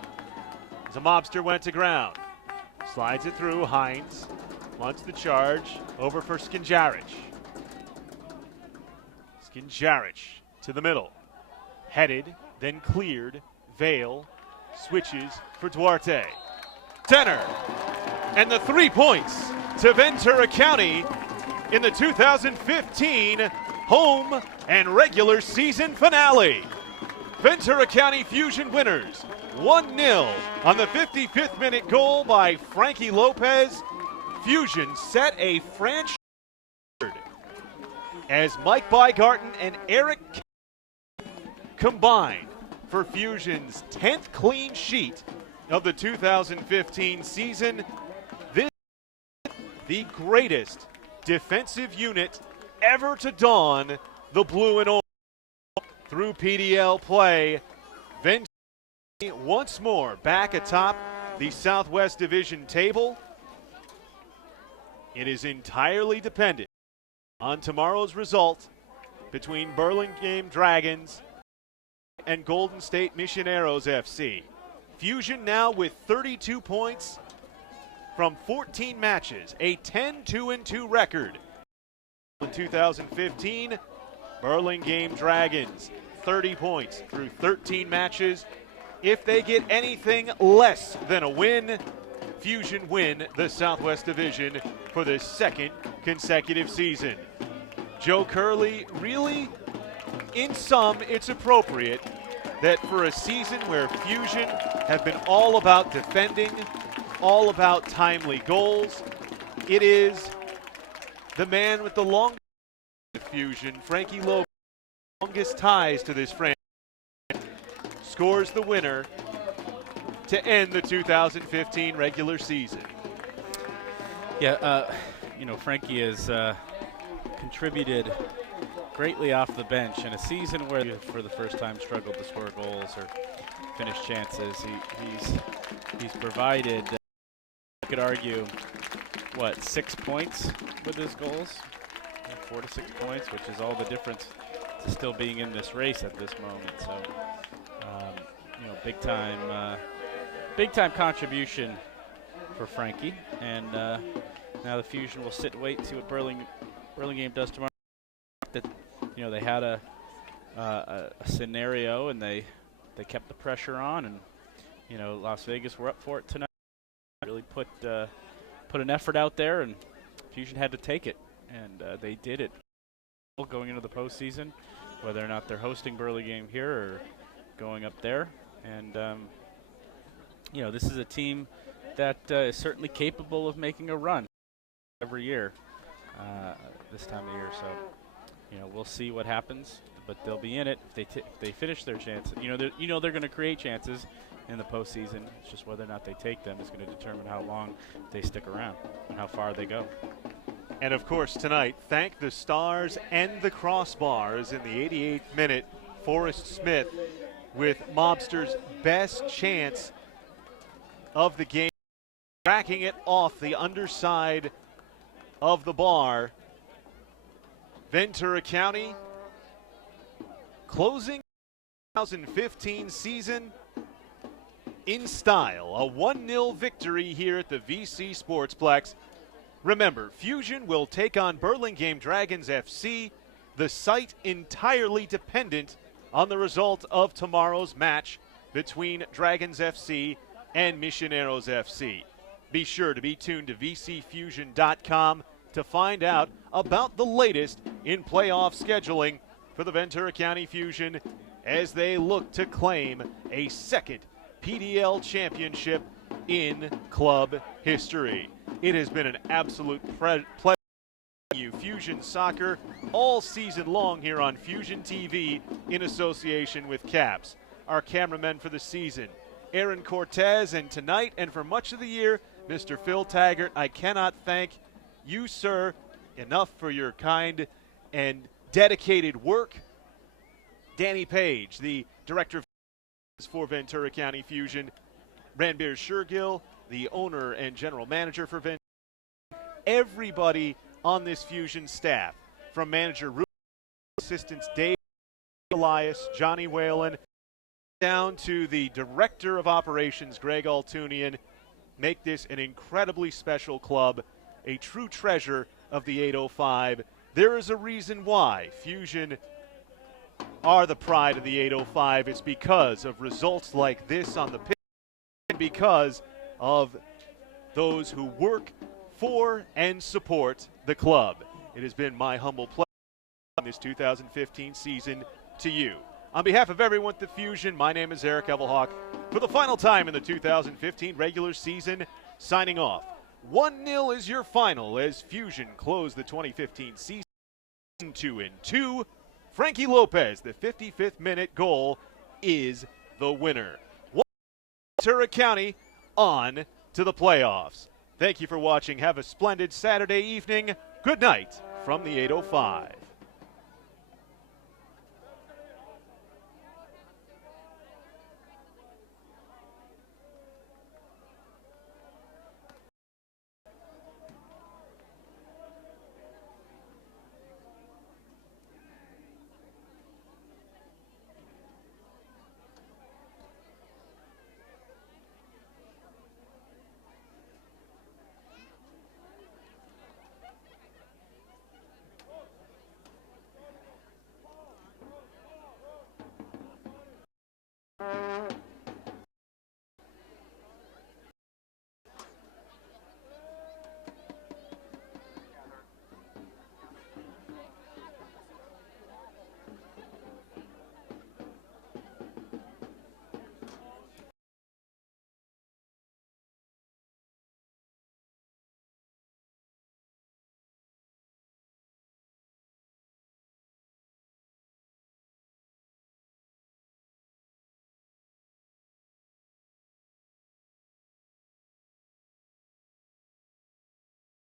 as the Mobster went to ground. Slides it through. Hines wants the charge over for Skinjaric. Skinjaric to the middle. Headed, then cleared. Vale switches for Duarte. Center. And the 3 points to Ventura County in the 2015 home and regular season finale. Ventura County Fusion winners 1-0 on the 55th minute goal by Frankie Lopez. Fusion set a franchise record as Mike Bygarten and Eric combined for Fusion's 10th clean sheet of the 2015 season. This is the greatest defensive unit ever to don the blue and orange. Through PDL play, Ventura once more back atop the Southwest Division table. It is entirely dependent on tomorrow's result between Burlingame Dragons and Golden State Missioneros FC. Fusion now with 32 points from 14 matches, a 10-2-2 record. In 2015, Burlingame Dragons, 30 points through 13 matches. If they get anything less than a win, Fusion win the Southwest Division for the second consecutive season. Joe Curley, really, in sum, it's appropriate that for a season where Fusion have been all about defending, all about timely goals, it is the man with the longest Fusion, Frankie Lopez, longest ties to this franchise, scores the winner to end the 2015 regular season. Yeah, Frankie has contributed greatly off the bench in a season where for the first time struggled to score goals or finish chances. He's provided, I could argue, 6 points with his goals? 4 to 6 points, which is all the difference to still being in this race at this moment. So, big time contribution for Frankie. And now the Fusion will sit and wait and see what Burlingame does tomorrow. That they had a scenario and they kept the pressure on, and Las Vegas were up for it tonight. Really put an effort out there, and Fusion had to take it, and they did it. Going into the postseason, whether or not they're hosting Burlingame here or going up there, and this is a team that is certainly capable of making a run every year this time of year. So. We'll see what happens, but they'll be in it if they finish their chances. They're going to create chances in the postseason. It's just whether or not they take them is going to determine how long they stick around and how far they go. And of course tonight, thank the Stars and the Crossbars in the 88th minute. Forrest Smith with Mobster's best chance of the game, tracking it off the underside of the bar. Ventura County closing the 2015 season in style. A 1-0 victory here at the VC Sportsplex. Remember, Fusion will take on Burlingame Dragons FC, the site entirely dependent on the result of tomorrow's match between Dragons FC and Missioneros FC. Be sure to be tuned to vcfusion.com to find out about the latest in playoff scheduling for the Ventura County Fusion as they look to claim a second PDL championship in club history. It has been an absolute pleasure you Fusion Soccer all season long here on Fusion TV in association with CAPS. Our cameramen for the season, Aaron Cortez, and tonight and for much of the year, Mr. Phil Taggart. I cannot thank you, sir, enough for your kind and dedicated work. Danny Page, the director of for Ventura County Fusion. Ranbir Shergill, the owner and general manager for Ventura. Everybody on this Fusion staff, from manager Ruben, assistants Dave, Elias, Johnny Whalen, down to the director of operations, Greg Altunian, make this an incredibly special club, a true treasure of the 805. There is a reason why Fusion are the pride of the 805. It's because of results like this on the pitch and because of those who work for and support the club. It has been my humble pleasure in this 2015 season to you. On behalf of everyone at the Fusion, my name is Eric Evelhoch. For the final time in the 2015 regular season, signing off. 1-0 is your final as Fusion close the 2015 season 2-2. Frankie Lopez, the 55th minute goal, is the winner. Ventura County on to the playoffs. Thank you for watching. Have a splendid Saturday evening. Good night from the 805.